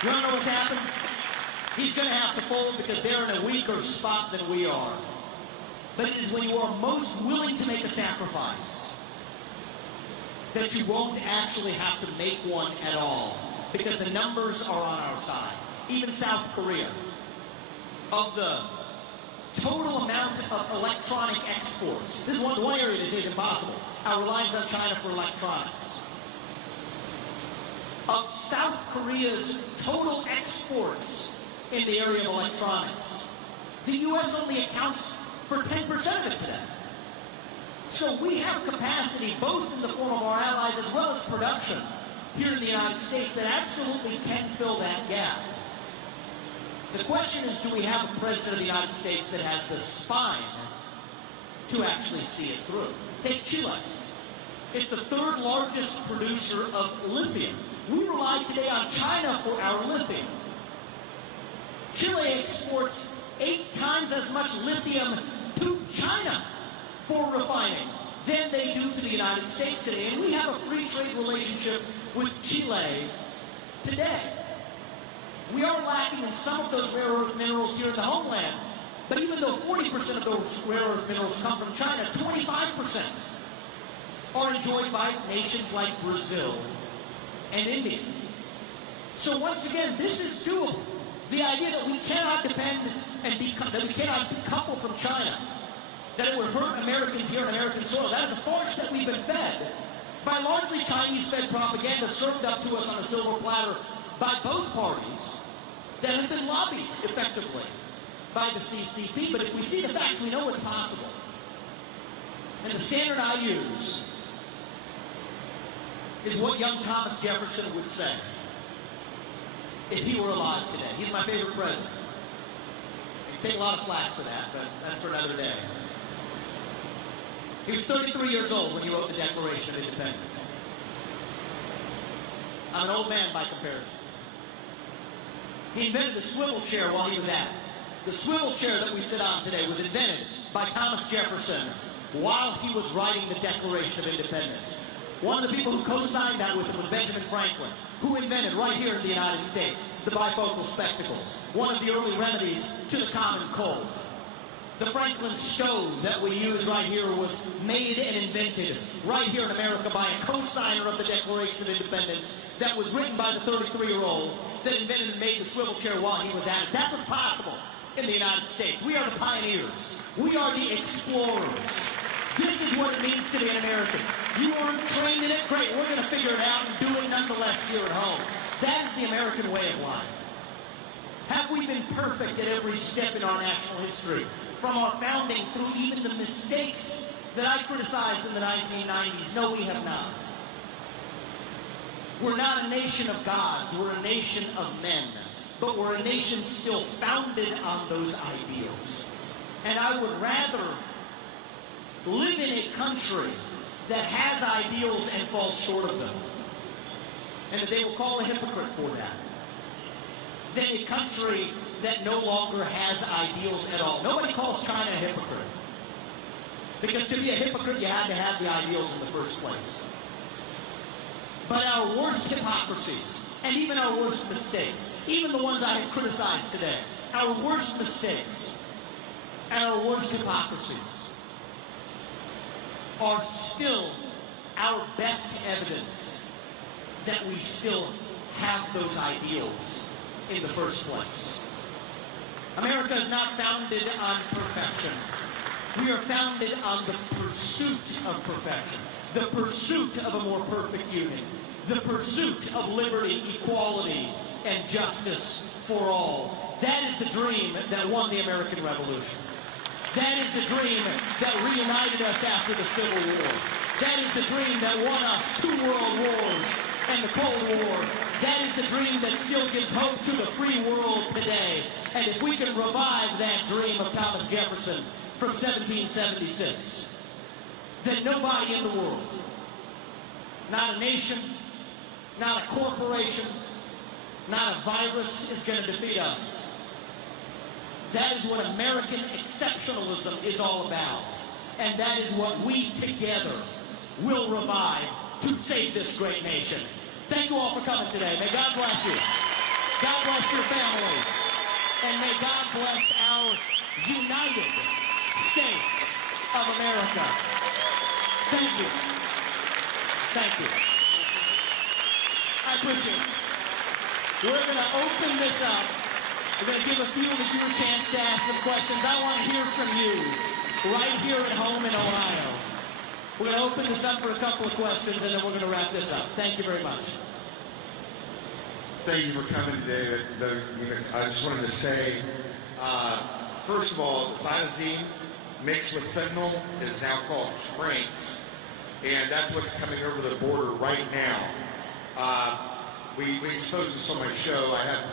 You want to know what's happened? He's going to have to fold because they're in a weaker spot than we are. But it is when you are most willing to make a sacrifice that you won't actually have to make one at all, because the numbers are on our side. Even South Korea, of the total amount of electronic exports, this is one area this is impossible, our reliance on China for electronics. Of South Korea's total exports in the area of electronics, the U.S. only accounts for 10% of it today. So we have capacity, both in the form of our allies as well as production here in the United States, that absolutely can fill that gap. The question is, do we have a president of the United States that has the spine to actually see it through? Take Chile. It's the third largest producer of lithium. We rely today on China for our lithium. Chile exports 8 times as much lithium to China for refining than they do to the United States today. And we have a free trade relationship with Chile today. We are lacking in some of those rare earth minerals here in the homeland. But even though 40% of those rare earth minerals come from China, 25% are enjoyed by nations like Brazil and India. So once again, this is doable. The idea that we cannot depend and that we cannot decouple from China, that it would hurt Americans here on American soil, that is a farce that we've been fed by largely Chinese-fed propaganda served up to us on a silver platter by both parties that have been lobbied effectively by the CCP. But if we see the facts, we know what's possible. And the standard I use is what young Thomas Jefferson would say if he were alive today. He's my favorite president. I can take a lot of flack for that, but that's for another day. He was 33 years old when he wrote the Declaration of Independence. I'm an old man by comparison. He invented the swivel chair while he was at it. The swivel chair that we sit on today was invented by Thomas Jefferson while he was writing the Declaration of Independence. One of the people who co-signed that with him was Benjamin Franklin, who invented right here in the United States the bifocal spectacles, one of the early remedies to the common cold. The Franklin stove that we use right here was made and invented right here in America by a co-signer of the Declaration of Independence that was written by the 33-year-old that invented and made the swivel chair while he was at it. That's what's possible in the United States. We are the pioneers. We are the explorers. This is what it means to be an American. You aren't trained in it? Great, we're going to figure it out and do it nonetheless here at home. That is the American way of life. Have we been perfect at every step in our national history? From our founding through even the mistakes that I criticized in the 1990s? No, we have not. We're not a nation of gods. We're a nation of men. But we're a nation still founded on those ideals. And I would rather live in a country that has ideals and falls short of them, and that they will call a hypocrite for that, than a country that no longer has ideals at all. Nobody calls China a hypocrite, because to be a hypocrite, you had to have the ideals in the first place. But our worst hypocrisies, and even our worst mistakes, even the ones I have criticized today, our worst mistakes and our worst hypocrisies are still our best evidence that we still have those ideals in the first place. America is not founded on perfection. We are founded on the pursuit of perfection, the pursuit of a more perfect union, the pursuit of liberty, equality, and justice for all. That is the dream that won the American Revolution. That is the dream that reunited us after the Civil War. That is the dream that won us 2 world wars and the Cold War. That is the dream that still gives hope to the free world today. And if we can revive that dream of Thomas Jefferson from 1776, then nobody in the world, not a nation, not a corporation, not a virus is going to defeat us. That is what American exceptionalism is all about. And that is what we together will revive to save this great nation. Thank you all for coming today. May God bless you. God bless your families. And may God bless our United States of America. Thank you. Thank you. I appreciate it. We're going to open this up. We're going to give a few of you a chance to ask some questions. I want to hear from you right here at home in Ohio. We're going to open this up for a couple of questions, and then we're going to wrap this up. Thank you very much. Thank you for coming today. I just wanted to say, first of all, cytosine mixed with fentanyl is now called Trank, and that's what's coming over the border right now. We exposed this on my show. I have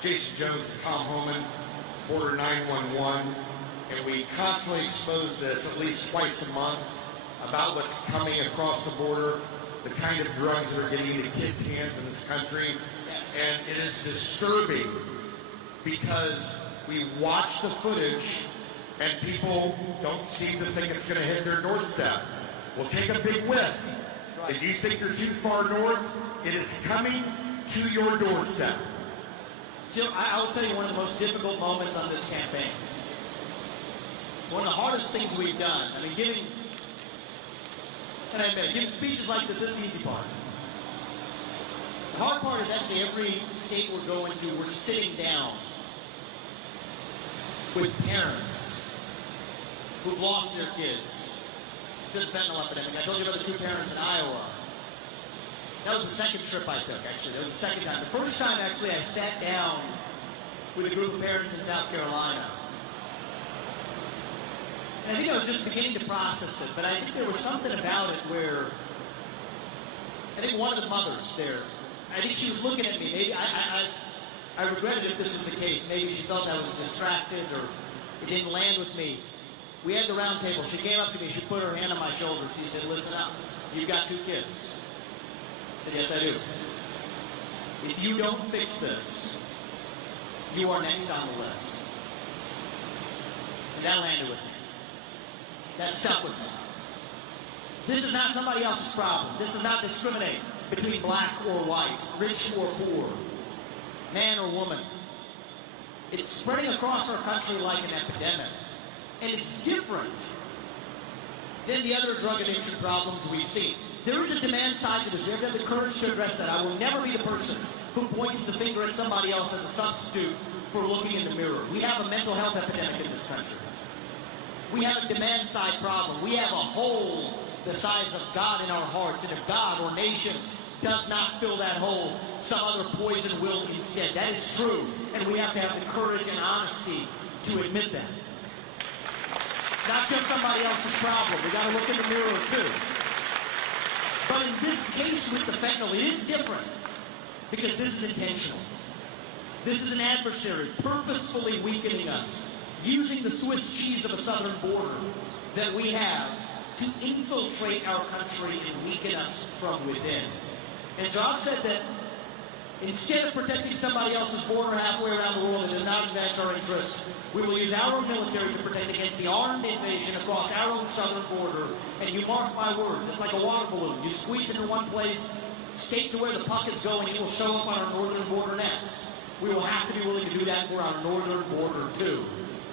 Jason Jones and Tom Homan, Border 911, and we constantly expose this at least twice a month about what's coming across the border, the kind of drugs that are getting into kids' hands in this country. Yes. And it is disturbing because we watch the footage and people don't seem to think it's going to hit their doorstep. We'll take a big whiff. Right. If you think you're too far north, it is coming to your doorstep. Jim, I will tell you one of the most difficult moments on this campaign. One of the hardest things we've done. I mean, giving speeches like this is the easy part. The hard part is actually every state we're going to, we're sitting down with parents who've lost their kids to the fentanyl epidemic. I told you about the 2 parents in Iowa. That was the second trip I took, actually. That was the second time. The first time, actually, I sat down with a group of parents in South Carolina. And I think I was just beginning to process it, but I think there was something about it where I think one of the mothers there, I think she was looking at me. Maybe I regretted if this was the case. Maybe she felt I was distracted or it didn't land with me. We had the round table. She came up to me. She put her hand on my shoulder. She said, "Listen up. You've got 2 kids." I said, "Yes, I do. If you don't fix this, you are next on the list." And that landed with me. That stuck with me. This is not somebody else's problem. This is not discriminating between black or white, rich or poor, man or woman. It's spreading across our country like an epidemic. And it's different than the other drug addiction problems we've seen. There is a demand side to this. We have to have the courage to address that. I will never be the person who points the finger at somebody else as a substitute for looking in the mirror. We have a mental health epidemic in this country. We have a demand side problem. We have a hole the size of God in our hearts. And if God or nation does not fill that hole, some other poison will instead. That is true. And we have to have the courage and honesty to admit that. It's not just somebody else's problem. We got to look in the mirror too. But in this case with the fentanyl, it is different because this is intentional. This is an adversary purposefully weakening us, using the Swiss cheese of a southern border that we have to infiltrate our country and weaken us from within. And so I've said that instead of protecting somebody else's border halfway around the world that does not advance our interest, we will use our military to protect against the armed invasion across our own southern border. And you mark my words, it's like a water balloon. You squeeze it in one place, skate to where the puck is going, it will show up on our northern border next. We will have to be willing to do that for our northern border too.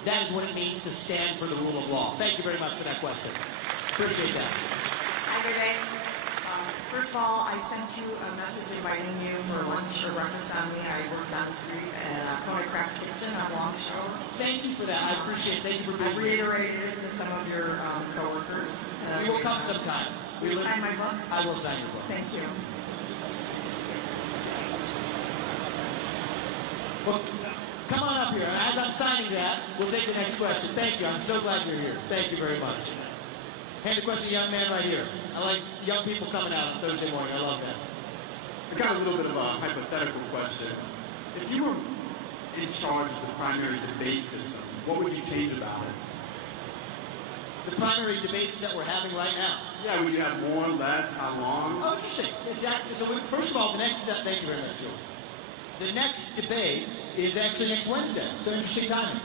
That is what it means to stand for the rule of law. Thank you very much for that question. Appreciate that. Hi, Vivek. First of all, I sent you a message inviting you for lunch or breakfast on me. I work down the street at Kona Craft Kitchen on Longshore. Thank you for that. I appreciate it. Thank you for I being here. reiterated it to some of your coworkers. We will come sometime. Will you sign my book? I will sign your book. Thank you. Well, come on up here. As I'm signing that, we'll take the next question. Thank you. I'm so glad you're here. Thank you very much. Hand the question to young man right here. I like young people coming out on Thursday morning. I love that. I got a little bit of a hypothetical question. If you were in charge of the primary debate system, what would you change about it? The primary debates that we're having right now. Yeah, would you have more, less, how long? Oh, interesting. Exactly. So first of all, the next step, thank you very much, Joe. The next debate is actually next Wednesday. So interesting timing.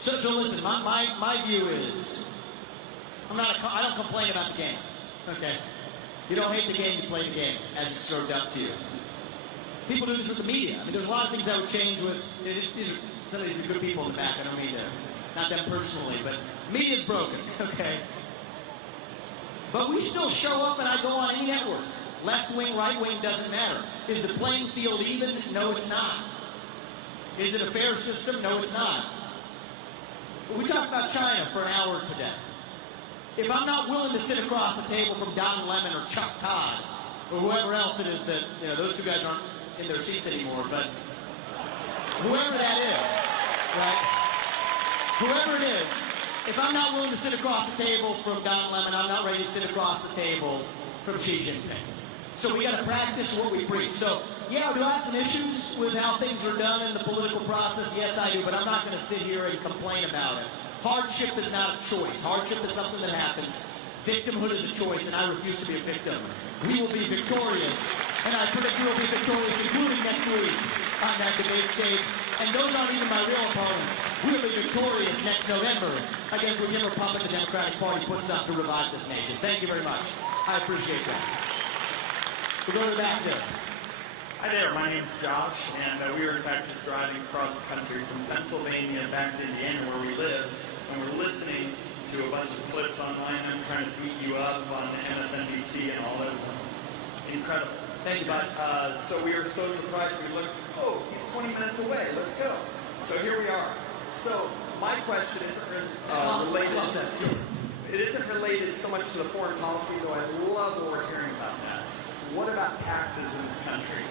So listen, my view is, I don't complain about the game. Okay? You don't hate the game, you play the game as it's served up to you. People do this with the media. I mean, there's a lot of things I would change with, some of these are good people in the back. I don't mean to, not them personally, but media's broken, okay? But we still show up and I go on any network. Left wing, right wing, doesn't matter. Is the playing field even? No, it's not. Is it a fair system? No, it's not. We talked about China for an hour today. If I'm not willing to sit across the table from Don Lemon or Chuck Todd or whoever else it is that, those two guys aren't in their seats anymore, but whoever that is, right? Whoever it is, if I'm not willing to sit across the table from Don Lemon, I'm not ready to sit across the table from Xi Jinping. So we got to practice what we preach. So, yeah, do I have some issues with how things are done in the political process? Yes, I do, but I'm not going to sit here and complain about it. Hardship is not a choice. Hardship is something that happens. Victimhood is a choice, and I refuse to be a victim. We will be victorious, and I predict we will be victorious, including next week on that debate stage. And those aren't even my real opponents. We will be victorious next November against whichever puppet the Democratic Party puts up to revive this nation. Thank you very much. I appreciate that. We'll go to the back there. Hi there, my name's Josh, and we were in fact just driving across the country from Pennsylvania back to Indiana where we live, and we're listening to a bunch of clips online and them trying to beat you up on MSNBC and all those. Incredible. Thank you. But, so we were so surprised we looked, oh, he's 20 minutes away, let's go. So here we are. So my question isn't awesome. related. I love that story. It isn't related so much to the foreign policy, though I love what we're hearing about that. What about taxes in this country?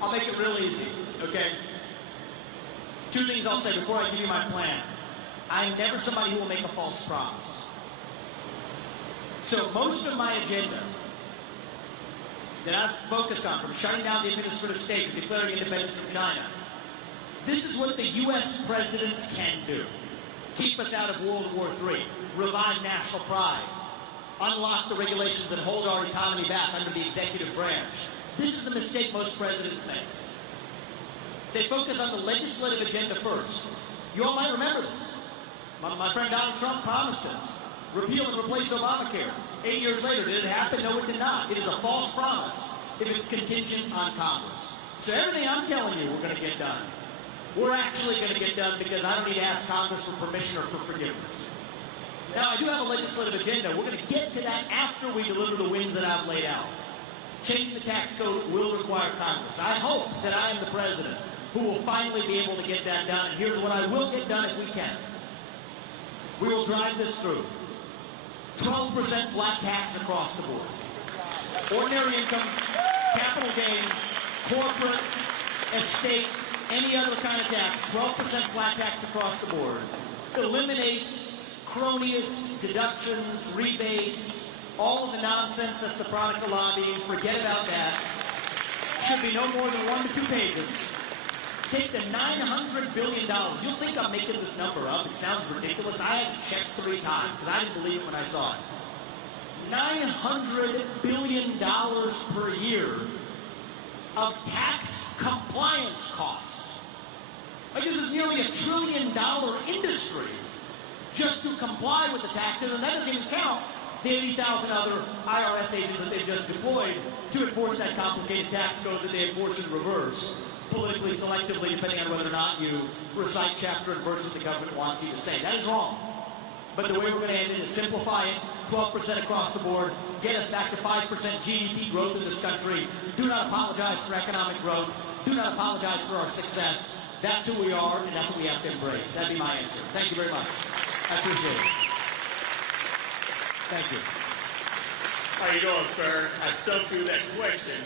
I'll make it real easy, okay? Two things I'll say before I give you my plan. I'm never somebody who will make a false promise. So most of my agenda that I've focused on, from shutting down the administrative state to declaring independence from China, this is what the U.S. president can do. Keep us out of World War III, revive national pride, unlock the regulations that hold our economy back under the executive branch. This is the mistake most presidents make. They focus on the legislative agenda first. You all might remember this. My friend Donald Trump promised it. Repeal and replace Obamacare. 8 years later, did it happen? No, it did not. It is a false promise if it's contingent on Congress. So everything I'm telling you we're going to get done, we're actually going to get done because I don't need to ask Congress for permission or for forgiveness. Now, I do have a legislative agenda. We're going to get to that after we deliver the wins that I've laid out. Changing the tax code will require Congress. I hope that I am the president who will finally be able to get that done. And here's what I will get done if we can. We will drive this through. 12% flat tax across the board. Ordinary income, capital gain, corporate, estate, any other kind of tax, 12% flat tax across the board. Eliminate cronyist deductions, rebates, all of the nonsense that's the product of lobbying. Forget about that. Should be no more than 1 to 2 pages. Take the $900 billion. You'll think I'm making this number up. It sounds ridiculous. I had to check 3 times because I didn't believe it when I saw it. $900 billion per year of tax compliance costs. Like, this is nearly $1 trillion industry just to comply with the taxes, and that doesn't even count the 80,000 other IRS agents that they've just deployed to enforce that complicated tax code that they enforce in reverse, politically selectively, depending on whether or not you recite chapter and verse what the government wants you to say. That is wrong. But the way we're going to end it is simplify it, 12% across the board, get us back to 5% GDP growth in this country. Do not apologize for economic growth. Do not apologize for our success. That's who we are, and that's what we have to embrace. That'd be my answer. Thank you very much. I appreciate it. Thank you. How you doing, sir? I stumped you with that question.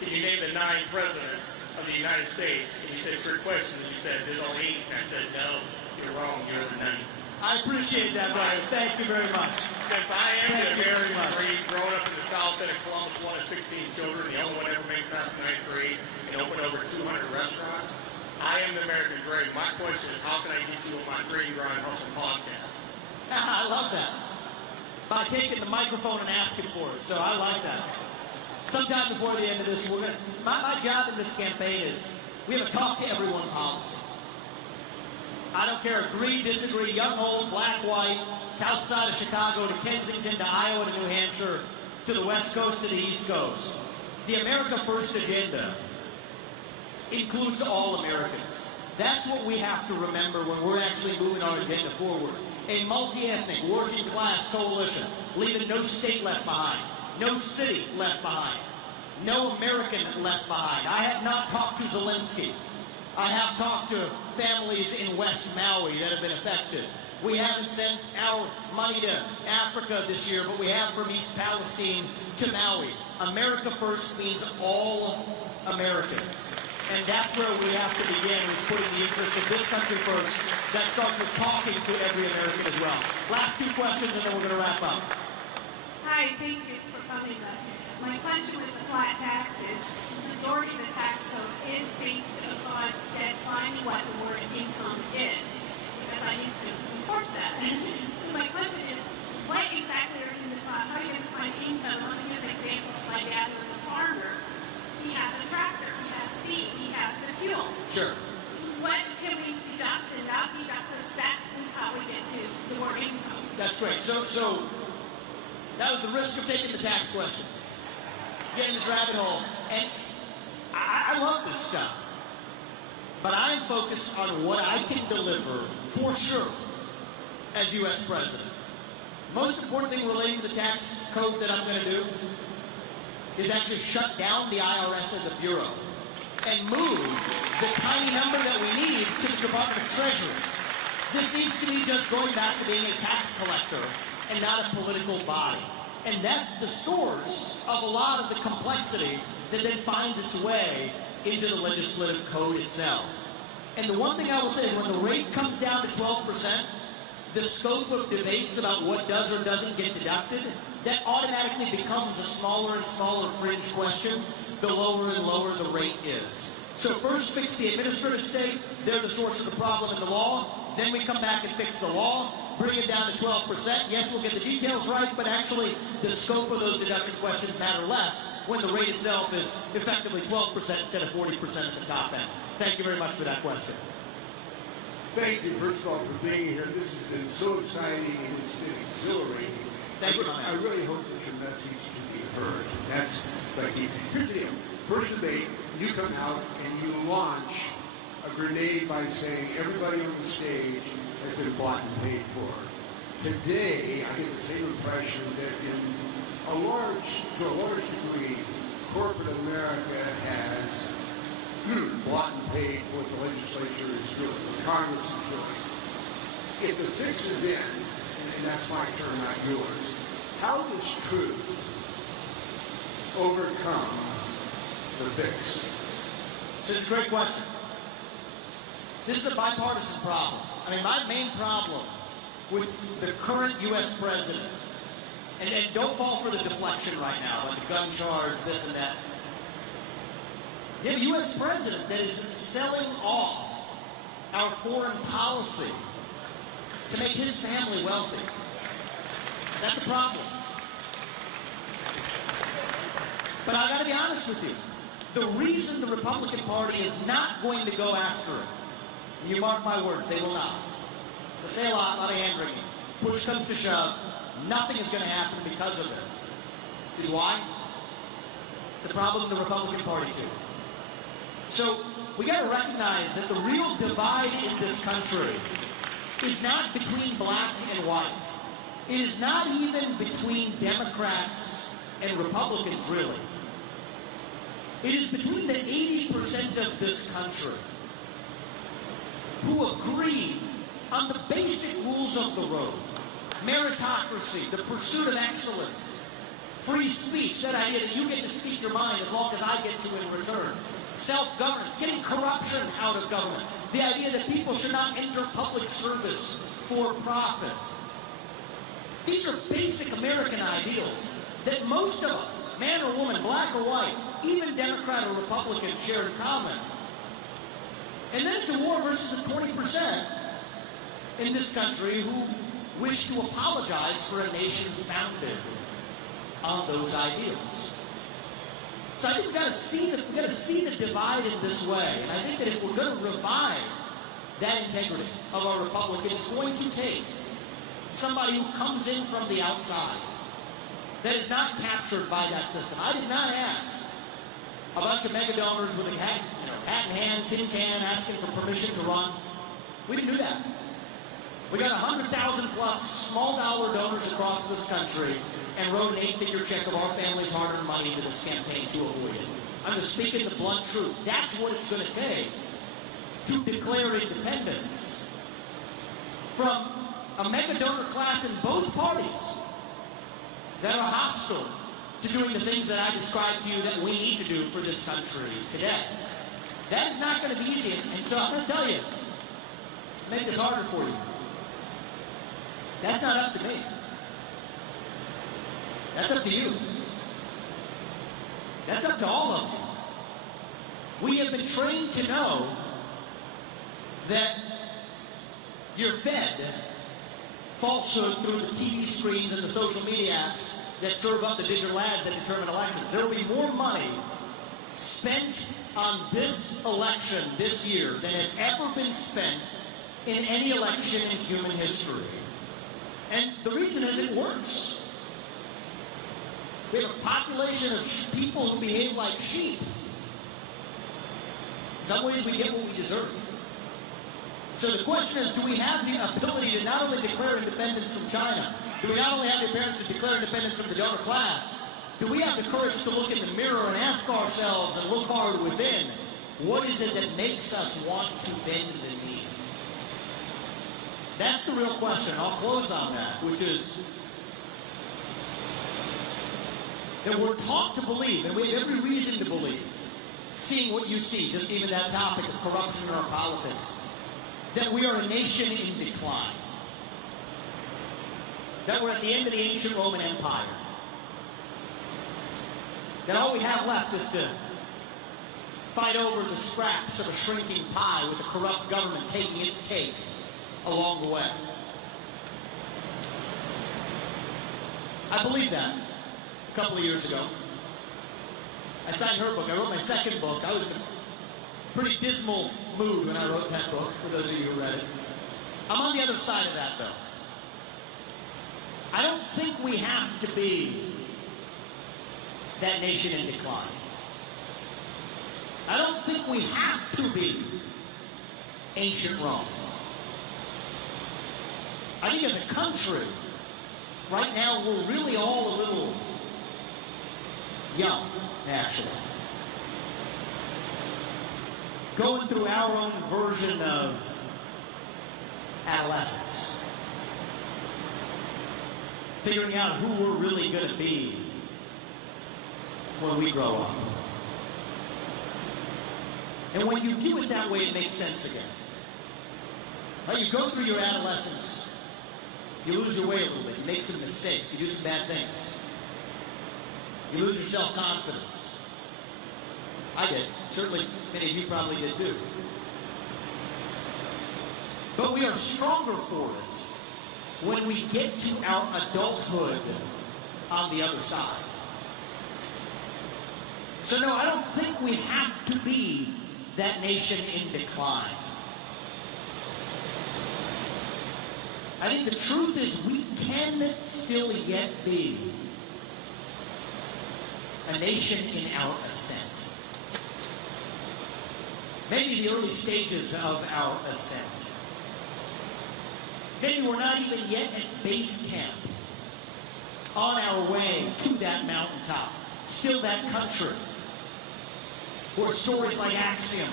Can you name the 9 presidents of the United States? And you said it's your question, and you said there's only 8. And I said, no, you're wrong. You're the 9th. I appreciate that, brother. Thank you very much. Since I am Thank the you very American much. dream, growing up in the South End of Columbus, one of 16 children, the only one ever made past the 9th grade, and opened over 200 restaurants, I am the American dream. My question is, how can I get you on my Dream Grind Hustle podcast? I love that. By taking the microphone and asking for it. So I like that. Sometime before the end of this, my job in this campaign is we have a talk to everyone policy. I don't care, agree, disagree, young, old, black, white, south side of Chicago to Kensington to Iowa to New Hampshire, to the West Coast to the East Coast. The America First agenda includes all Americans. That's what we have to remember when we're actually moving our agenda forward. A multi-ethnic, working-class coalition, leaving no state left behind, no city left behind, no American left behind. I have not talked to Zelensky. I have talked to families in West Maui that have been affected. We haven't sent our money to Africa this year, but we have from East Palestine to Maui. America First means all Americans. And that's where we have to begin with putting the interests of this country first. That starts with talking to every American as well. Last 2 questions, and then we're going to wrap up. Hi, thank you for coming. My question with the flat tax is, the majority of the tax code is based upon defining what the word income is, because I used to enforce that. So my question is, what exactly are you define? How are you going to define income? Let me use an example. My dad was a farmer. He has a tractor. He has seed. He has the fuel. Sure. What can we deduct and not deduct? Because that is how we get to the word income. That's great. So that was the risk of taking the tax question. Get in this rabbit hole. And I love this stuff. But I'm focused on what I can deliver, for sure, as U.S. President. Most important thing relating to the tax code that I'm going to do is actually shut down the IRS as a bureau and move the tiny number that we need to the Department of Treasury. This needs to be just going back to being a tax collector and not a political body. And that's the source of a lot of the complexity that then finds its way into the legislative code itself. And the one thing I will say is when the rate comes down to 12%, the scope of debates about what does or doesn't get deducted, that automatically becomes a smaller and smaller fringe question the lower and lower the rate is. So first fix the administrative state, they're the source of the problem in the law, then we come back and fix the law, bring it down to 12%. Yes, we'll get the details right, but actually the scope of those deduction questions matter less when the rate itself is effectively 12% instead of 40% at the top end. Thank you very much for that question. Thank you, first of all, for being here. This has been so exciting and it's been exhilarating. Thank you, I really hope that your message can be heard. That's the key. Here's the deal. First debate, you come out and you launch a grenade by saying everybody on the stage has been bought and paid for. Today, I get the same impression that to a large degree, corporate America has bought and paid for what the legislature is doing, what Congress is doing. If the fix is in, and that's my term, not yours, how does truth overcome the fix? This is a great question. This is a bipartisan problem. I mean, my main problem with the current U.S. president, and don't fall for the deflection right now, like the gun charge, this and that. You have a U.S. president that is selling off our foreign policy to make his family wealthy. That's a problem. But I got to be honest with you. The reason the Republican Party is not going to go after it, and you mark my words, they will not. They'll say a lot of hand-wringing. Push comes to shove, nothing is going to happen because of it. Is why? It's a problem in the Republican Party, too. So we got to recognize that the real divide in this country is not between black and white. It is not even between Democrats and Republicans, really. It is between the 80% of this country who agree on the basic rules of the road. Meritocracy, the pursuit of excellence, free speech, that idea that you get to speak your mind as long as I get to in return. Self-governance, getting corruption out of government. The idea that people should not enter public service for profit. These are basic American ideals that most of us, man or woman, black or white, even Democrat or Republican, share in common. And then it's a war versus the 20% in this country who wish to apologize for a nation founded on those ideals. So I think we've got to see the divide in this way. And I think that if we're going to revive that integrity of our republic, it's going to take somebody who comes in from the outside, that is not captured by that system. I did not ask a bunch of mega donors with a hat in hand, tin can, asking for permission to run. We didn't do that. We got 100,000 plus small dollar donors across this country and wrote an 8-figure check of our family's hard-earned money into this campaign to avoid it. I'm just speaking the blunt truth. That's what it's going to take to declare independence from a mega donor class in both parties that are hostile to doing the things that I described to you that we need to do for this country today. That is not going to be easy, and so I'm going to tell you, make this harder for you. That's not up to me. That's up to you. That's up to all of you. We have been trained to know that you're fed falsehood through the TV screens and the social media apps that serve up the digital ads that determine elections. There will be more money spent on this election this year than has ever been spent in any election in human history. And the reason is it works. We have a population of people who behave like sheep. In some ways, we get what we deserve. So the question is, do we have the ability to not only declare independence from China, do we not only have the appearance to declare independence from the donor class, do we have the courage to look in the mirror and ask ourselves and look hard within, what is it that makes us want to bend the knee? That's the real question. I'll close on that, which is that we're taught to believe, and we have every reason to believe, seeing what you see, just even that topic of corruption in our politics, that we are a nation in decline. That we're at the end of the ancient Roman Empire. That all we have left is to fight over the scraps of a shrinking pie with a corrupt government taking its take along the way. I believed that a couple of years ago. I signed her book. I wrote my second book. I was in a pretty dismal mood when I wrote that book, for those of you who read it. I'm on the other side of that, though. I don't think we have to be that nation in decline. I don't think we have to be ancient Rome. I think as a country, right now, we're really all a little young, actually. Going through our own version of adolescence. Figuring out who we're really going to be when we grow up. And when you view it that way, it makes sense again. Right? You go through your adolescence, you lose your way a little bit, you make some mistakes, you do some bad things. You lose your self-confidence. I did. Certainly, many of you probably did too. But we are stronger for it when we get to our adulthood on the other side. So no, I don't think we have to be that nation in decline. I think the truth is we can still yet be a nation in our ascent. Maybe the early stages of our ascent. Maybe we're not even yet at base camp, on our way to that mountaintop. Still that country where stories like Axiom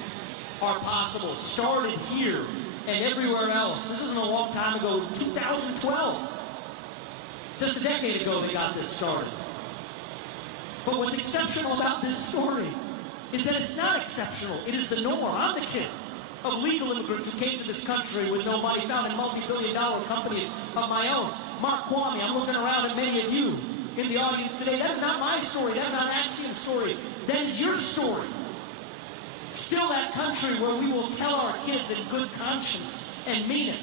are possible, started here and everywhere else. This isn't a long time ago, 2012. Just a decade ago they got this started. But what's exceptional about this story is that it's not exceptional. It is the norm. I'm the kid of legal immigrants who came to this country with no money, founded multi-billion-dollar companies of my own. Mark Kwame, I'm looking around at many of you in the audience today. That is not my story. That is not Axiom's story. That is your story. Still that country where we will tell our kids in good conscience and mean it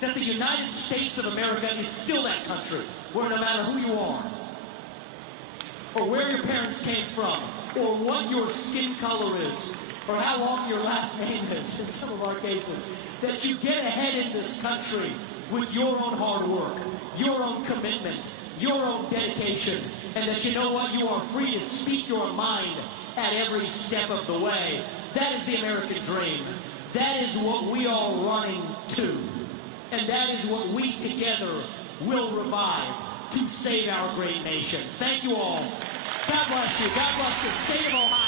that the United States of America is still that country where no matter who you are, or where your parents came from, or what your skin color is, or how long your last name is, in some of our cases, that you get ahead in this country with your own hard work, your own commitment, your own dedication, and that you know what, you are free to speak your mind at every step of the way. That is the American dream. That is what we are running to. And that is what we together will revive to save our great nation. Thank you all. God bless you. God bless the state of Ohio.